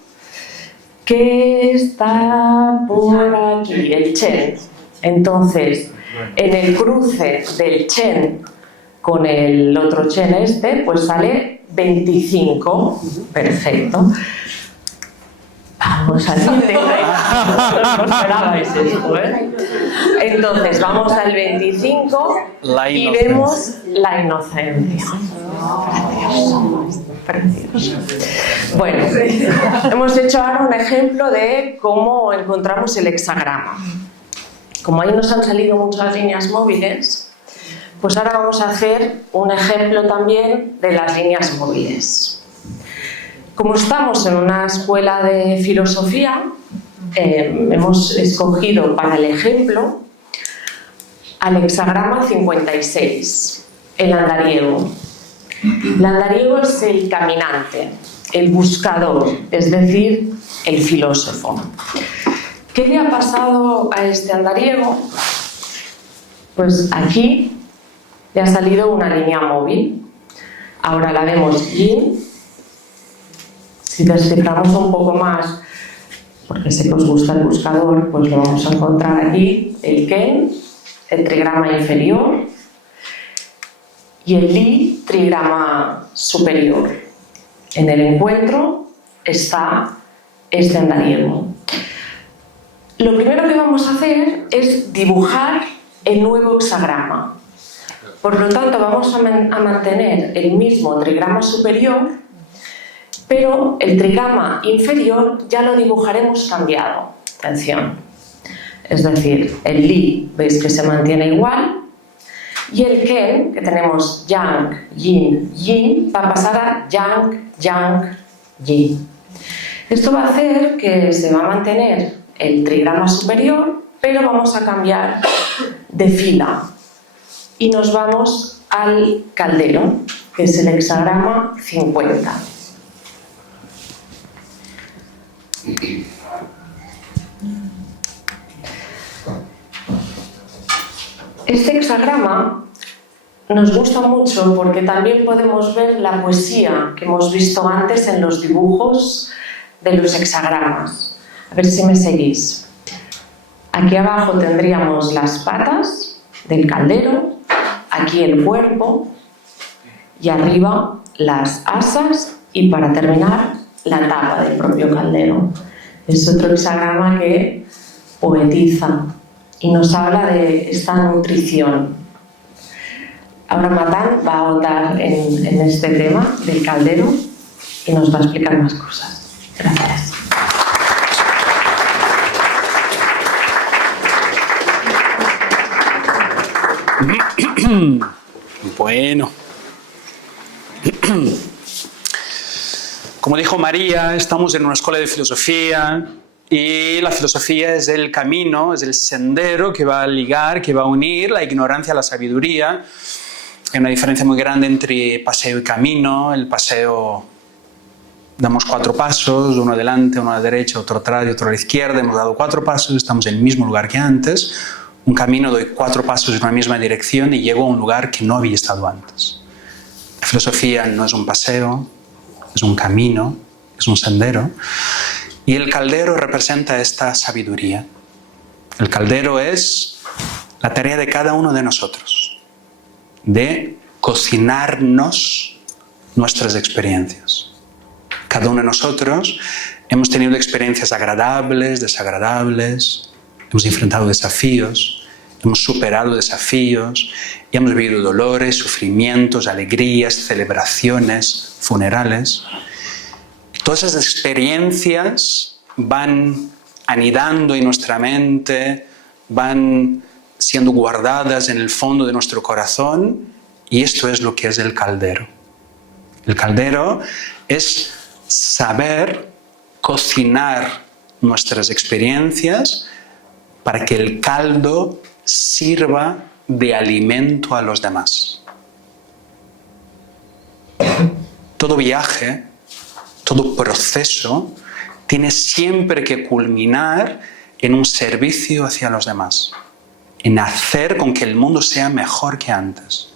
que está por aquí, el Chen. Entonces, en el cruce del Chen con el otro Chen pues sale 25. Perfecto. Vamos al siguiente. No esperabais esto, ¿eh? Entonces, vamos al 25 y vemos la inocencia. Precioso. Bueno, hemos hecho ahora un ejemplo de cómo encontramos el hexagrama. Como ahí nos han salido muchas líneas móviles, pues ahora vamos a hacer un ejemplo también de las líneas móviles. Como estamos en una escuela de filosofía, hemos escogido para el ejemplo al hexagrama 56, el andariego. El andariego es el caminante, el buscador, es decir, el filósofo. ¿Qué le ha pasado a este andariego? Pues aquí le ha salido una línea móvil. Ahora la vemos yin. Si desciframos un poco más, porque sé que os gusta el buscador, pues lo vamos a encontrar aquí, el Ken, el trigrama inferior, y el Li, trigrama superior. En el encuentro está este andariego. Lo primero que vamos a hacer es dibujar el nuevo hexagrama. Por lo tanto, vamos a mantener el mismo trigrama superior, pero el trigrama inferior ya lo dibujaremos cambiado. Atención. Es decir, el Li, veis que se mantiene igual, y el Ken, que tenemos Yang, Yin, Yin, va a pasar a Yang, Yang, Yin. Esto va a hacer que se va a mantener el trigrama superior, pero vamos a cambiar de fila. Y nos vamos al caldero, que que es el hexagrama 50. Este hexagrama nos gusta mucho porque también podemos ver la poesía que hemos visto antes en los dibujos de los hexagramas. A ver si me seguís. Aquí abajo tendríamos las patas del caldero, aquí el cuerpo y arriba las asas y para terminar la tapa del propio caldero. Es otro hexagrama que poetiza y nos habla de esta nutrición. Ahora Matán va a ahondar en este tema del caldero y nos va a explicar más cosas. Gracias. Bueno. Como dijo María, estamos en una escuela de filosofía y la filosofía es el camino, es el sendero que va a ligar, que va a unir la ignorancia a la sabiduría. Hay una diferencia muy grande entre paseo y camino. El paseo damos 4 pasos, uno adelante, uno a la derecha, otro atrás y otro a la izquierda. Hemos dado 4 pasos, estamos en el mismo lugar que antes. Un camino, doy 4 pasos en una misma dirección y llego a un lugar que no había estado antes. La filosofía no es un paseo, es un camino, es un sendero. Y el caldero representa esta sabiduría. El caldero es la tarea de cada uno de nosotros, de cocinarnos nuestras experiencias. Cada uno de nosotros hemos tenido experiencias agradables, desagradables, hemos enfrentado desafíos, hemos superado desafíos y hemos vivido dolores, sufrimientos, alegrías, celebraciones, funerales. Todas esas experiencias van anidando en nuestra mente, van siendo guardadas en el fondo de nuestro corazón y esto es lo que es el caldero. El caldero es saber cocinar nuestras experiencias para que el caldo sirva de alimento a los demás. Todo viaje, todo proceso tiene siempre que culminar en un servicio hacia los demás, en hacer con que el mundo sea mejor que antes.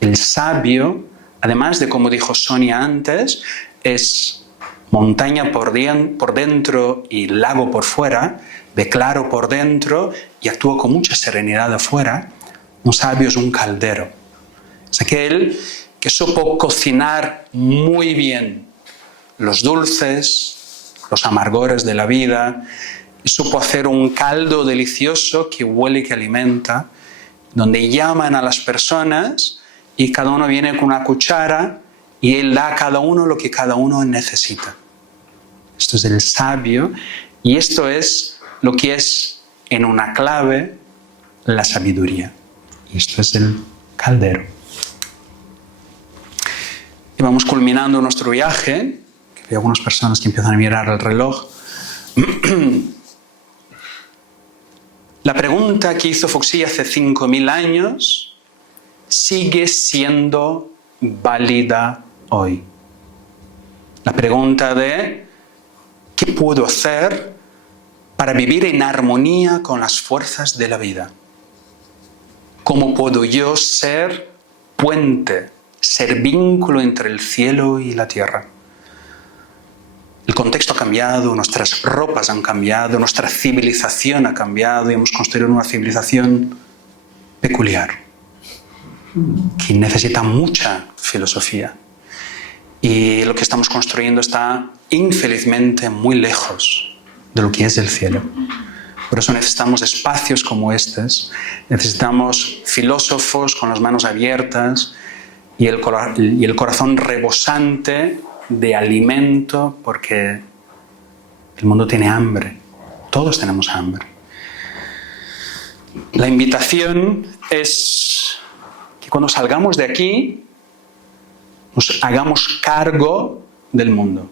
El sabio, además de, como dijo Sonia antes, es montaña por dentro y lago por fuera, de claro por dentro y actúa con mucha serenidad afuera. Un sabio es un caldero. Es aquel que supo cocinar muy bien los dulces, los amargores de la vida, y supo hacer un caldo delicioso que huele y que alimenta, donde llaman a las personas y cada uno viene con una cuchara y él da a cada uno lo que cada uno necesita. Esto es el sabio y esto es lo que es en una clave la sabiduría. Y esto es el caldero. Y vamos culminando nuestro viaje. Hay algunas personas que empiezan a mirar el reloj. La pregunta que hizo Fuxi hace 5.000 años sigue siendo válida hoy. La pregunta de ¿qué puedo hacer para vivir en armonía con las fuerzas de la vida? ¿Cómo puedo yo ser puente, ser vínculo entre el cielo y la tierra? El contexto ha cambiado, nuestras ropas han cambiado, nuestra civilización ha cambiado y hemos construido una civilización peculiar que necesita mucha filosofía. Y lo que estamos construyendo está infelizmente muy lejos de lo que es el cielo. Por eso necesitamos espacios como estos, necesitamos filósofos con las manos abiertas y el corazón rebosante de alimento, porque el mundo tiene hambre, todos tenemos hambre. La invitación es que cuando salgamos de aquí nos hagamos cargo del mundo.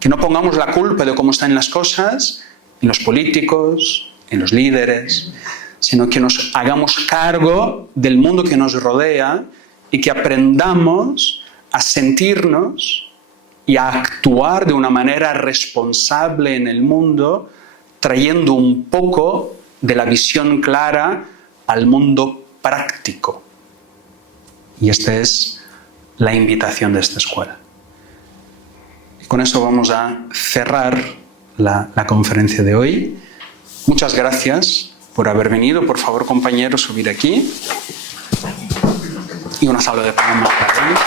Que no pongamos la culpa de cómo están las cosas en los políticos, en los líderes, sino que nos hagamos cargo del mundo que nos rodea y que aprendamos a sentirnos y a actuar de una manera responsable en el mundo, trayendo un poco de la visión clara al mundo práctico. Y esta es la invitación de esta escuela. Y con eso vamos a cerrar la conferencia de hoy. Muchas gracias por haber venido. Por favor, compañeros, subir aquí. Y una salva de palmas para ellos.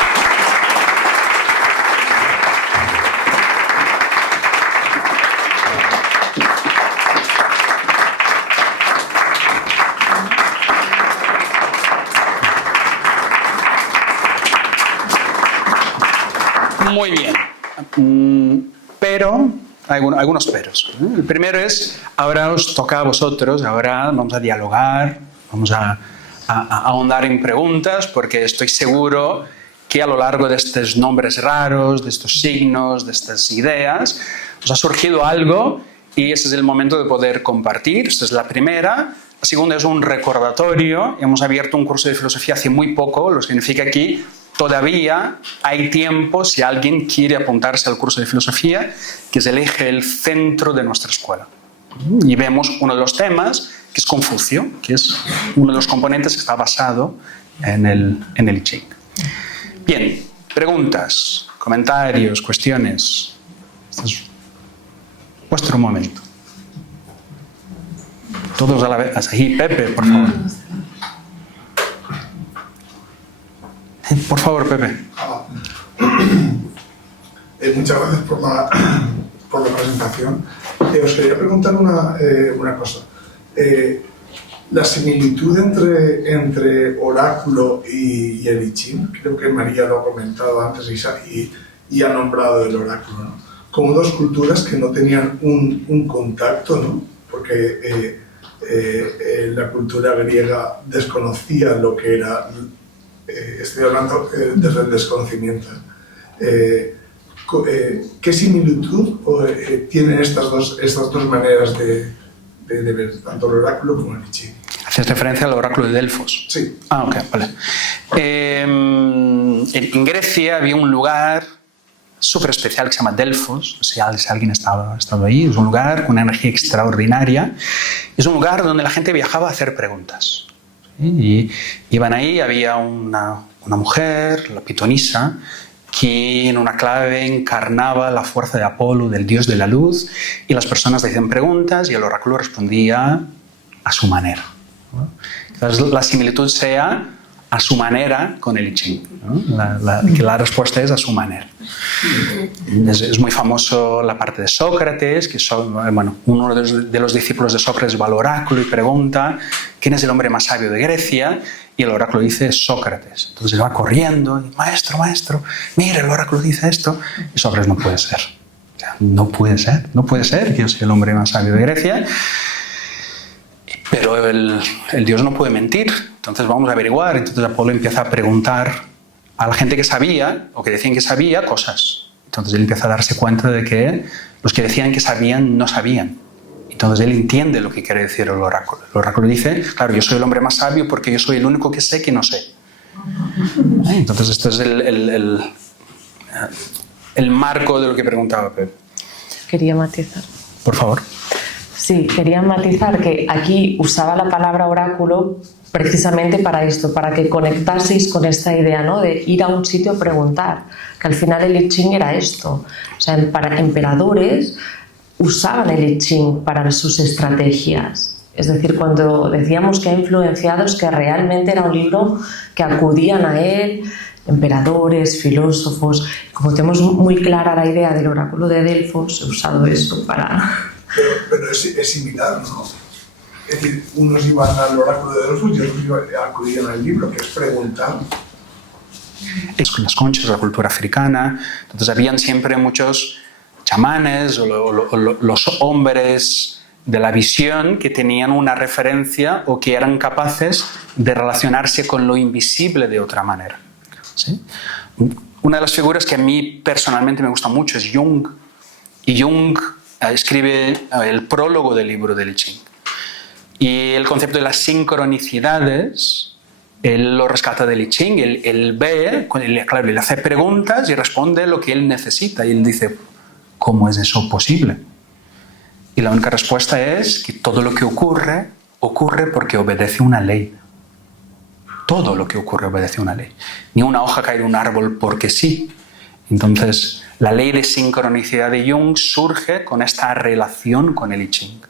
Muy bien, pero algunos peros. El primero es, ahora os toca a vosotros, ahora vamos a dialogar, vamos a ahondar en preguntas, porque estoy seguro que a lo largo de estos nombres raros, de estos signos, de estas ideas, os ha surgido algo y ese es el momento de poder compartir. Esta es la primera. La segunda es un recordatorio. Hemos abierto un curso de filosofía hace muy poco, lo que significa que todavía hay tiempo si alguien quiere apuntarse al curso de filosofía, que es el eje, el centro de nuestra escuela. Y vemos uno de los temas, que es Confucio, que es uno de los componentes que está basado en el I Ching. Bien, preguntas, comentarios, cuestiones. Este es vuestro momento. Todos a la vez. Así, Pepe, por favor. Por favor, Pepe. Muchas gracias por la presentación. Os quería preguntar una cosa. La similitud entre oráculo y el I Ching, creo que María lo ha comentado antes y ha nombrado el oráculo, ¿no? Como dos culturas que no tenían un contacto, ¿no? Porque la cultura griega desconocía lo que era. Estoy hablando desde el desconocimiento. ¿Qué similitud tienen estas dos maneras de ver tanto el oráculo como el I Ching? ¿Haces referencia al oráculo de Delfos? Sí. Ah, ok, vale. En Grecia había un lugar súper especial que se llama Delfos. Si alguien ha estado ahí, es un lugar con una energía extraordinaria. Es un lugar donde la gente viajaba a hacer preguntas. Y iban ahí, había una mujer, la pitonisa, que en una clave encarnaba la fuerza de Apolo, del dios de la luz, y las personas le hacían preguntas y el oráculo respondía a su manera. Entonces la similitud sea a su manera con el I Ching, ¿no? Que la respuesta es a su manera. Es muy famoso la parte de Sócrates, que uno de los discípulos de Sócrates va al oráculo y pregunta ¿quién es el hombre más sabio de Grecia? Y el oráculo dice Sócrates. Entonces va corriendo y maestro, mira, el oráculo dice esto. Y Sócrates no puede ser. O sea, no puede ser que yo sea el hombre más sabio de Grecia. Pero el dios no puede mentir. Entonces vamos a averiguar. Entonces Apolo empieza a preguntar a la gente que sabía o que decían que sabía cosas. Entonces él empieza a darse cuenta de que los que decían que sabían no sabían. Entonces él entiende lo que quiere decir el oráculo. El oráculo dice, claro, yo soy el hombre más sabio porque yo soy el único que sé que no sé. Entonces este es el marco de lo que preguntaba Pep. Quería matizar. Por favor. Sí, quería matizar que aquí usaba la palabra oráculo precisamente para esto, para que conectaseis con esta idea, ¿no? De ir a un sitio a preguntar, que al final el I Ching era esto. O sea, para emperadores usaban el I Ching para sus estrategias. Es decir, cuando decíamos que ha influenciado es que realmente era un libro que acudían a él emperadores, filósofos. Como tenemos muy clara la idea del oráculo de Delfos, he usado esto para... Pero es similar, ¿no? Es decir, unos iban al oráculo de Delfos y otros acudían al libro, que es preguntar. Es las conchas, la cultura africana. Entonces habían siempre muchos chamanes o los hombres de la visión que tenían una referencia o que eran capaces de relacionarse con lo invisible de otra manera. ¿Sí? Una de las figuras que a mí personalmente me gusta mucho es Jung. Y Jung escribe el prólogo del libro del I Ching. Y el concepto de las sincronicidades Él lo rescata del I Ching, él ve, claro, le hace preguntas y responde lo que él necesita. Y él dice, ¿cómo es eso posible? Y la única respuesta es que todo lo que ocurre, ocurre porque obedece una ley. Todo lo que ocurre obedece una ley. Ni una hoja cae de un árbol porque sí. Entonces, la ley de sincronicidad de Jung surge con esta relación con el I Ching.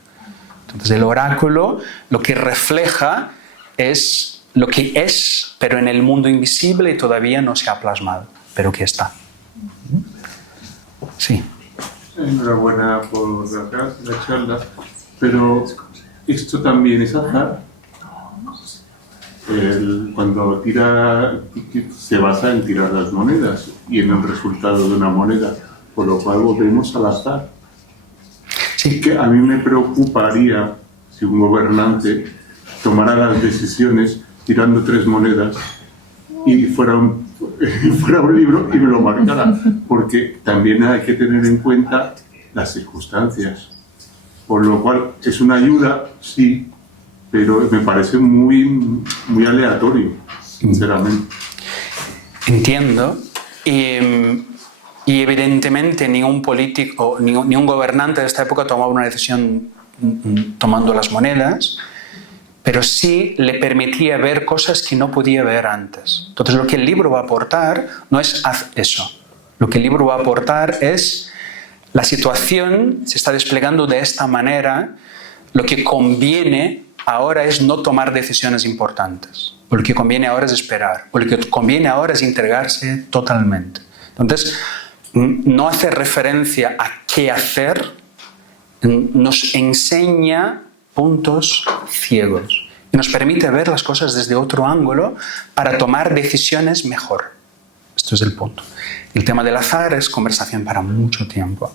Entonces, el oráculo lo que refleja es lo que es, pero en el mundo invisible y todavía no se ha plasmado, pero que está. Sí. Enhorabuena por la charla, pero esto también es azar. Cuando tira, se basa en tirar las monedas y en el resultado de una moneda, por lo cual volvemos al azar. Sí. Que a mí me preocuparía si un gobernante tomara las decisiones tirando 3 monedas y fuera un libro y me lo marcara, porque también hay que tener en cuenta las circunstancias. Por lo cual es una ayuda, sí, pero me parece muy aleatorio, sinceramente. Entiendo. Y evidentemente ningún político, ningún gobernante de esta época tomaba una decisión tomando las monedas, pero sí le permitía ver cosas que no podía ver antes. Entonces lo que el libro va a aportar no es haz eso. Lo que el libro va a aportar es la situación se está desplegando de esta manera, lo que conviene ahora es no tomar decisiones importantes, o lo que conviene ahora es esperar, o lo que conviene ahora es entregarse totalmente. Entonces, no hace referencia a qué hacer, nos enseña puntos ciegos y nos permite ver las cosas desde otro ángulo para tomar decisiones mejor. Esto es el punto. El tema del azar es conversación para mucho tiempo.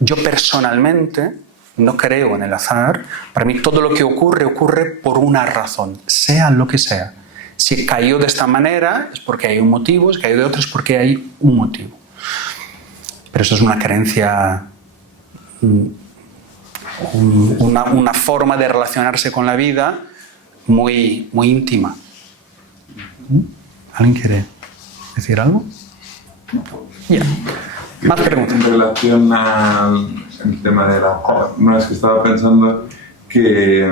Yo personalmente no creo en el azar. Para mí todo lo que ocurre, ocurre por una razón, sea lo que sea. Si cayó de esta manera es porque hay un motivo, si cayó de otra es porque hay un motivo. Pero eso es una creencia, una forma de relacionarse con la vida muy íntima. ¿Alguien quiere decir algo? Yeah. Más preguntas. En relación al tema del azar, no, es que estaba pensando que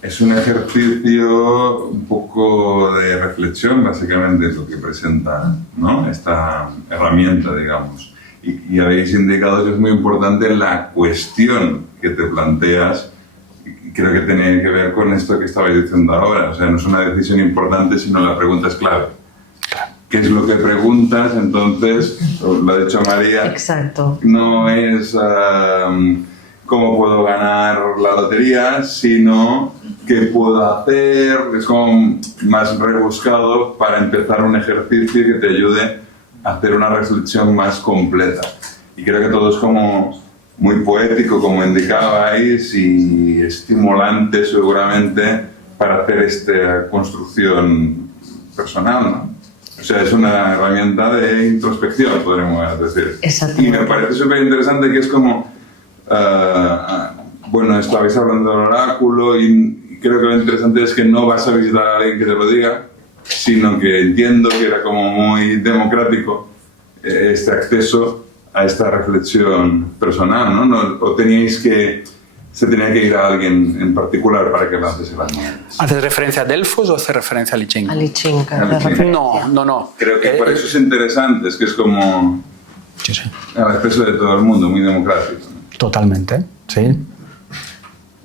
es un ejercicio un poco de reflexión, básicamente es lo que presenta, ¿no?, esta herramienta, digamos. Y habéis indicado que es muy importante la cuestión que te planteas, y creo que tiene que ver con esto que estabais diciendo ahora. O sea, no es una decisión importante, sino la pregunta es clave. ¿Qué es lo que preguntas? Entonces, lo ha dicho María. Exacto. No es cómo puedo ganar la lotería, sino qué puedo hacer. Es como más rebuscado para empezar un ejercicio que te ayude a hacer una reflexión más completa. Y creo que todo es como muy poético, como indicabais, y estimulante seguramente para hacer esta construcción personal, ¿no? O sea, es una herramienta de introspección, podríamos decir. Exactamente. Y me parece súper interesante que es como, bueno, estabais hablando del oráculo y creo que lo interesante es que no vas a visitar a alguien que te lo diga, sino que entiendo que era como muy democrático este acceso a esta reflexión personal, ¿no? ¿O teníais que... se tenía que ir a alguien en particular para que lances las monedas? ¿Haces referencia a Delfos o haces referencia al I Ching? Al I Ching. No. Creo que por eso es interesante, es que es como al acceso de todo el mundo, muy democrático, ¿no? Totalmente, sí.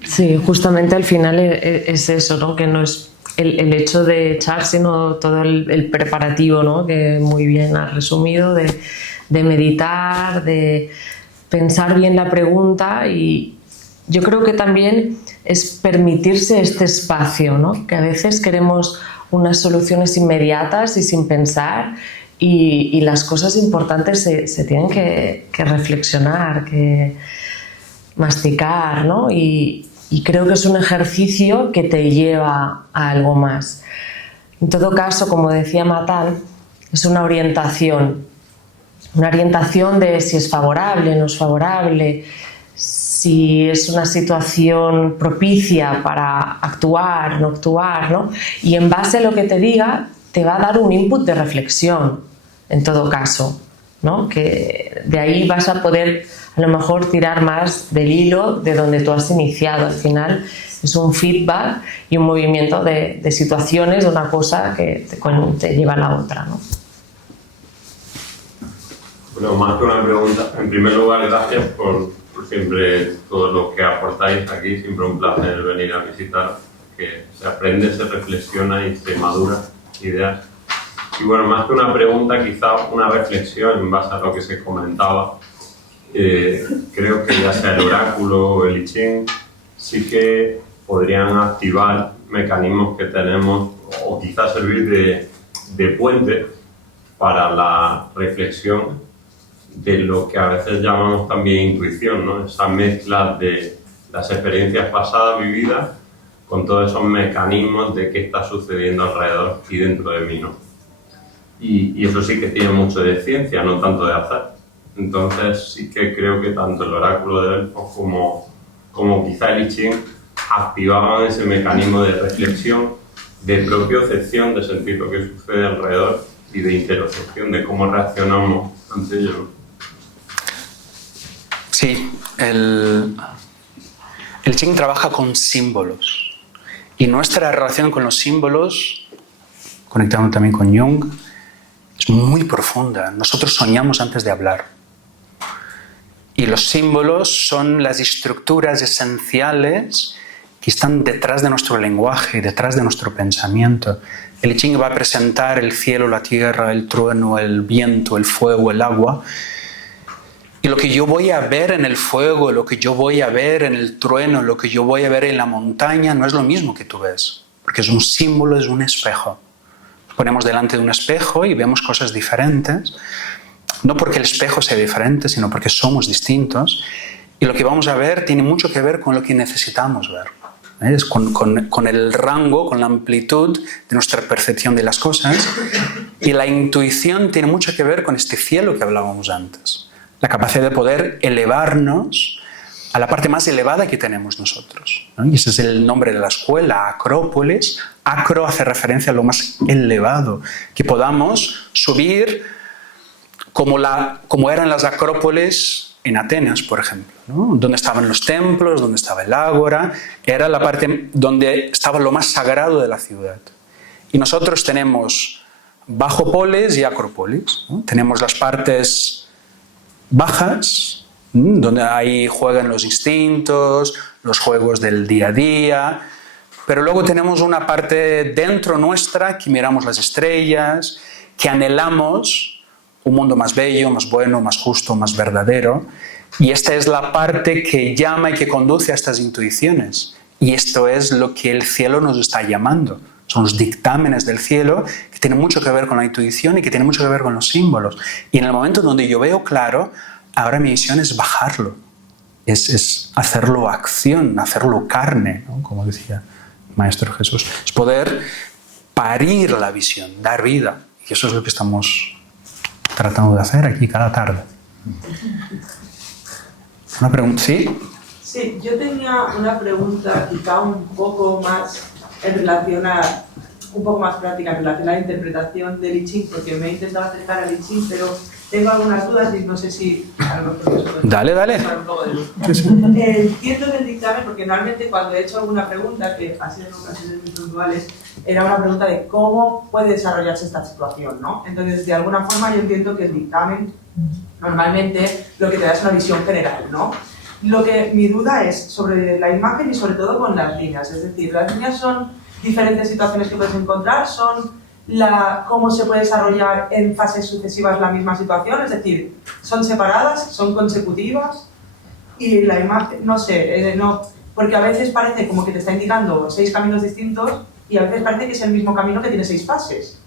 Sí, justamente al final es eso, ¿no? Que no es el hecho de echar, sino todo el preparativo, ¿no? Que muy bien has resumido, de meditar, de pensar bien la pregunta. Y yo creo que también es permitirse este espacio, ¿no? Que a veces queremos unas soluciones inmediatas y sin pensar, y las cosas importantes se tienen que reflexionar, que masticar, ¿no? Y creo que es un ejercicio que te lleva a algo más. En todo caso, como decía Matan, es una orientación de si es favorable, no es favorable, si es una situación propicia para actuar, no actuar, ¿no? Y en base a lo que te diga, te va a dar un input de reflexión, en todo caso, ¿no? Que de ahí vas a poder a lo mejor tirar más del hilo de donde tú has iniciado. Al final es un feedback y un movimiento de situaciones, de una cosa que te lleva a la otra, ¿no? Bueno, más que una pregunta, en primer lugar, gracias por siempre todo lo que aportáis aquí, siempre un placer venir a visitar, que se aprende, se reflexiona y se madura ideas. Y bueno, más que una pregunta, quizá una reflexión en base a lo que se comentaba. Creo que ya sea el oráculo o el I Ching, sí que podrían activar mecanismos que tenemos o quizás servir de puente para la reflexión de lo que a veces llamamos también intuición, ¿no? Esa mezcla de las experiencias pasadas vividas con todos esos mecanismos de qué está sucediendo alrededor y dentro de mí, ¿no? Y eso sí que tiene mucho de ciencia, no tanto de azar. Entonces sí que creo que tanto el oráculo de Delfos como quizá el I Ching activaban ese mecanismo de reflexión, de propiocepción, de sentir lo que sucede alrededor y de interocepción, de cómo reaccionamos ante ello. Sí, el Ching trabaja con símbolos y nuestra relación con los símbolos, conectando también con Jung, es muy profunda. Nosotros soñamos antes de hablar y los símbolos son las estructuras esenciales que están detrás de nuestro lenguaje, detrás de nuestro pensamiento. El I Ching va a presentar el cielo, la tierra, el trueno, el viento, el fuego, el agua. Y lo que yo voy a ver en el fuego, lo que yo voy a ver en el trueno, lo que yo voy a ver en la montaña, no es lo mismo que tú ves. Porque es un símbolo, es un espejo. Nos ponemos delante de un espejo y vemos cosas diferentes. No porque el espejo sea diferente, sino porque somos distintos. Y lo que vamos a ver tiene mucho que ver con lo que necesitamos ver. Es con el rango, con la amplitud de nuestra percepción de las cosas. Y la intuición tiene mucho que ver con este cielo que hablábamos antes. La capacidad de poder elevarnos a la parte más elevada que tenemos nosotros, ¿no? Y ese es el nombre de la escuela, Acrópolis. Acro hace referencia a lo más elevado, que podamos subir como eran las acrópolis en Atenas, por ejemplo, ¿no? Donde estaban los templos, donde estaba el ágora, era la parte donde estaba lo más sagrado de la ciudad. Y nosotros tenemos bajopolis y acrópolis, ¿no? Tenemos las partes bajas, donde ahí juegan los instintos, los juegos del día a día, pero luego tenemos una parte dentro nuestra que miramos las estrellas, que anhelamos un mundo más bello, más bueno, más justo, más verdadero, y esta es la parte que llama y que conduce a estas intuiciones, y esto es lo que el cielo nos está llamando. Son los dictámenes del cielo que tienen mucho que ver con la intuición y que tienen mucho que ver con los símbolos. Y en el momento donde yo veo claro, ahora mi misión es bajarlo, es hacerlo acción, hacerlo carne, ¿no? Como decía el Maestro Jesús. Es poder parir la visión, dar vida. Y eso es lo que estamos tratando de hacer aquí cada tarde. ¿Una pregunta? ¿Sí? Sí, yo tenía una pregunta quizá un poco más en relación a, un poco más práctica en relación a la interpretación del I Ching, porque me he intentado acercar al I Ching, pero tengo algunas dudas y no sé si a lo mejor Dale. un poco de luz. Entiendo que el dictamen, porque normalmente cuando he hecho alguna pregunta, que ha sido en ocasiones muy puntuales, era una pregunta de cómo puede desarrollarse esta situación, ¿no? Entonces, de alguna forma yo entiendo que el dictamen normalmente lo que te da es una visión general, ¿no? Lo que mi duda es sobre la imagen y sobre todo con las líneas, es decir, las líneas son diferentes situaciones que puedes encontrar, son cómo se puede desarrollar en fases sucesivas la misma situación, es decir, son separadas, son consecutivas y la imagen, no sé, no, porque a veces parece como que te está indicando 6 caminos distintos y a veces parece que es el mismo camino que tiene 6 fases.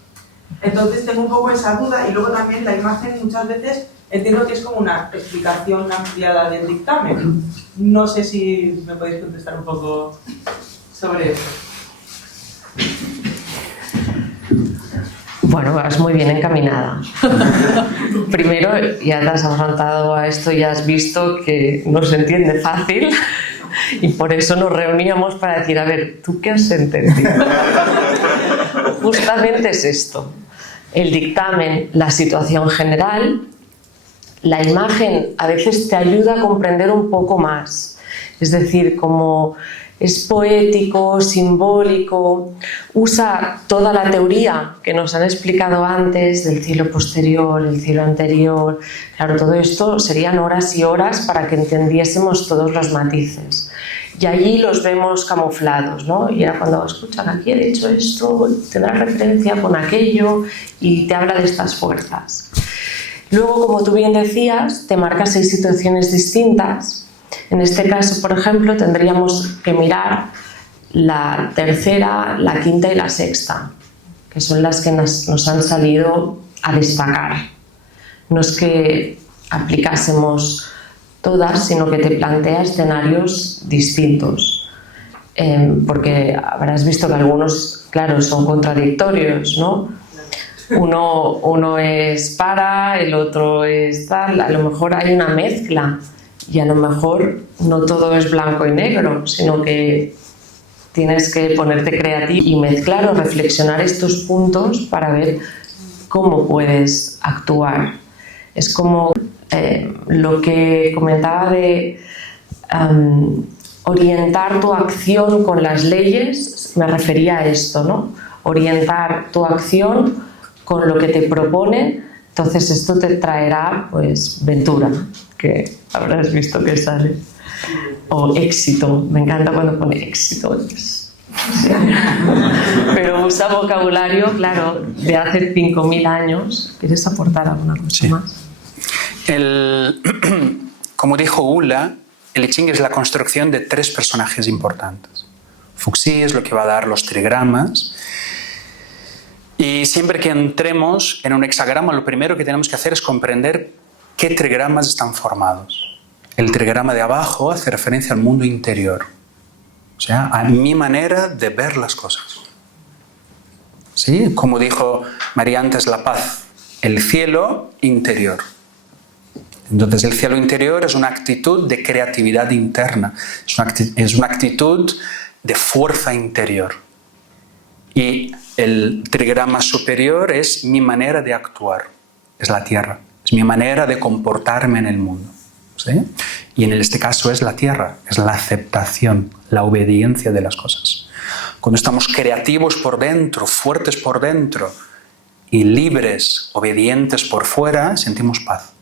Entonces tengo un poco esa duda y luego también la imagen muchas veces entiendo que es como una explicación ampliada del dictamen. No sé si me podéis contestar un poco sobre eso. Bueno, vas muy bien encaminada. Primero, ya te has afrontado a esto, ya has visto que no se entiende fácil y por eso nos reuníamos para decir, a ver, ¿tú qué has entendido? Justamente es esto. El dictamen, la situación general, la imagen a veces te ayuda a comprender un poco más. Es decir, como es poético, simbólico, usa toda la teoría que nos han explicado antes del cielo posterior, el cielo anterior. Claro, todo esto serían horas y horas para que entendiésemos todos los matices. Y allí los vemos camuflados, ¿no? Y ahora cuando escuchan, aquí he dicho esto, te da referencia con aquello y te habla de estas fuerzas. Luego, como tú bien decías, te marca 6 situaciones distintas. En este caso, por ejemplo, tendríamos que mirar la tercera, la quinta y la sexta, que son las que nos han salido a destacar. No es que aplicásemos todas, sino que te plantea escenarios distintos. Porque habrás visto que algunos, claro, son contradictorios, ¿no? Uno es para, el otro es tal, a lo mejor hay una mezcla. Y a lo mejor no todo es blanco y negro, sino que tienes que ponerte creativo y mezclar o reflexionar estos puntos para ver cómo puedes actuar. Es como lo que comentaba de orientar tu acción con las leyes, me refería a esto, ¿no? Orientar tu acción con lo que te propone, entonces esto te traerá pues ventura, que habrás visto que sale, o éxito, me encanta cuando pone éxito, pero usa vocabulario, claro, de hace 5.000 años. ¿Quieres aportar alguna cosa más? Como dijo Ulla, el I Ching es la construcción de 3 personajes importantes. Fuxi es lo que va a dar los trigramas. Y siempre que entremos en un hexagrama, lo primero que tenemos que hacer es comprender qué trigramas están formados. El trigrama de abajo hace referencia al mundo interior, o sea, a mi manera de ver las cosas. ¿Sí? Como dijo María antes, la paz, el cielo interior. Entonces, el cielo interior es una actitud de creatividad interna, es una actitud de fuerza interior. Y el trigrama superior es mi manera de actuar, es la tierra, es mi manera de comportarme en el mundo. ¿Sí? Y en este caso es la tierra, es la aceptación, la obediencia de las cosas. Cuando estamos creativos por dentro, fuertes por dentro y libres, obedientes por fuera, sentimos paz,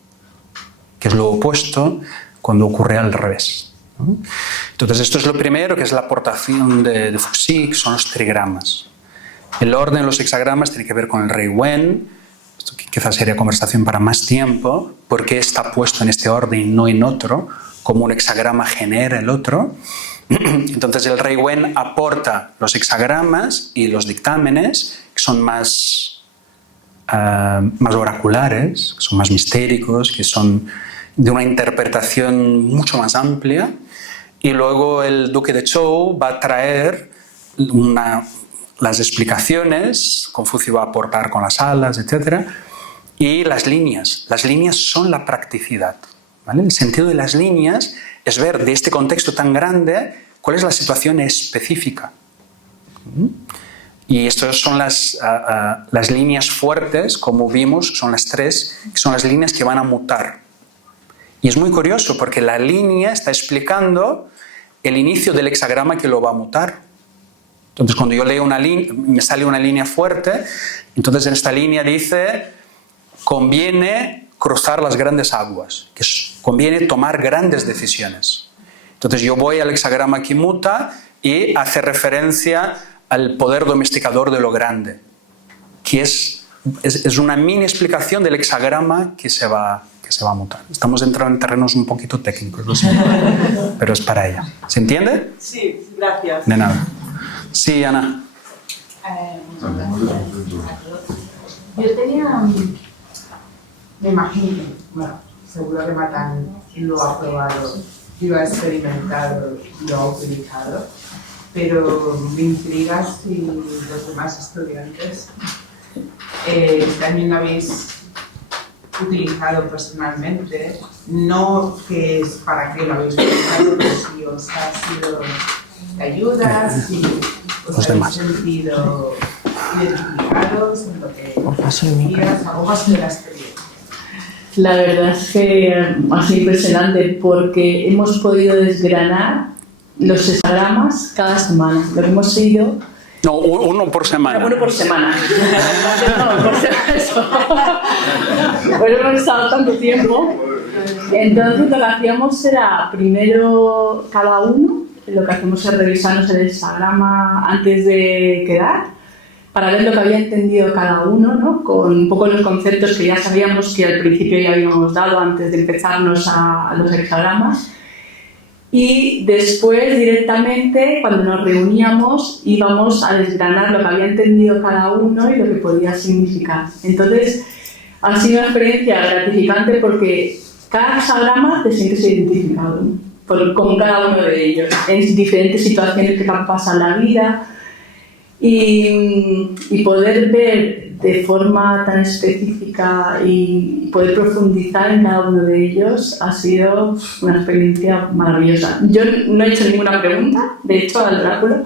que es lo opuesto cuando ocurre al revés. ¿No? Entonces esto es lo primero, que es la aportación de Fuxi, que son los trigramas. El orden de los hexagramas tiene que ver con el rey Wen. Esto quizás sería conversación para más tiempo, porque está puesto en este orden y no en otro, como un hexagrama genera el otro. Entonces el rey Wen aporta los hexagramas y los dictámenes, que son más oraculares, que son más mistéricos, que son de una interpretación mucho más amplia. Y luego el duque de Zhou va a traer las explicaciones, Confucio va a aportar con las alas, etc. Y las líneas. Las líneas son la practicidad. ¿Vale? El sentido de las líneas es ver de este contexto tan grande cuál es la situación específica. Y estas son las líneas fuertes, como vimos, son las 3, que son las líneas que van a mutar. Y es muy curioso porque la línea está explicando el inicio del hexagrama que lo va a mutar. Entonces, cuando yo leo una línea, me sale una línea fuerte, entonces en esta línea dice, conviene cruzar las grandes aguas, que conviene tomar grandes decisiones. Entonces yo voy al hexagrama que muta y hace referencia al poder domesticador de lo grande, que es una mini explicación del hexagrama que se va a mutar. Estamos entrando en terrenos un poquito técnicos, lo siento, pero es para ella. ¿Se entiende? Sí, gracias. De nada. Sí, Ana. Yo tenía, me imagino, bueno, seguro que Matan lo ha probado, lo ha experimentado, lo ha utilizado, pero me intriga si los demás estudiantes también lo habéis utilizado personalmente, no que es para qué lo habéis utilizado, pero si os ha sido de ayuda, si os habéis sentido identificados en lo que decías, algo más de la experiencia. La verdad es que ha sido impresionante porque hemos podido desgranar los hexagramas cada semana. Lo que hemos ido... No, uno por semana. Uno por semana. No, por eso. Pero hemos estado tanto tiempo. Entonces lo que hacíamos era primero cada uno, lo que hacemos es revisarnos el hexagrama antes de quedar, para ver lo que había entendido cada uno, ¿no? Con un poco los conceptos que ya sabíamos que al principio ya habíamos dado antes de empezarnos a los hexagramas. Y después directamente, cuando nos reuníamos, íbamos a desgranar lo que había entendido cada uno y lo que podía significar. Entonces, ha sido una experiencia gratificante porque cada hexagrama te sientes identificado, ¿no? Con cada uno de ellos, en diferentes situaciones que te pasan en la vida. Y poder ver de forma tan específica y poder profundizar en cada uno de ellos ha sido una experiencia maravillosa. Yo no he hecho ninguna pregunta, de hecho, al oráculo,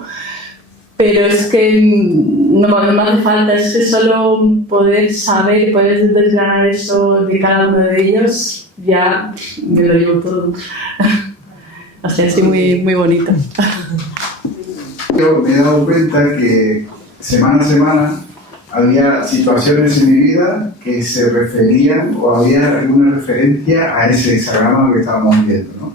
pero es que no me hace falta, es que solo poder saber, poder desgranar eso de cada uno de ellos, ya me lo llevo todo. O sea, es muy, muy bonito. Yo me he dado cuenta que semana a semana había situaciones en mi vida que se referían o había alguna referencia a ese hexagrama que estábamos viendo, ¿no?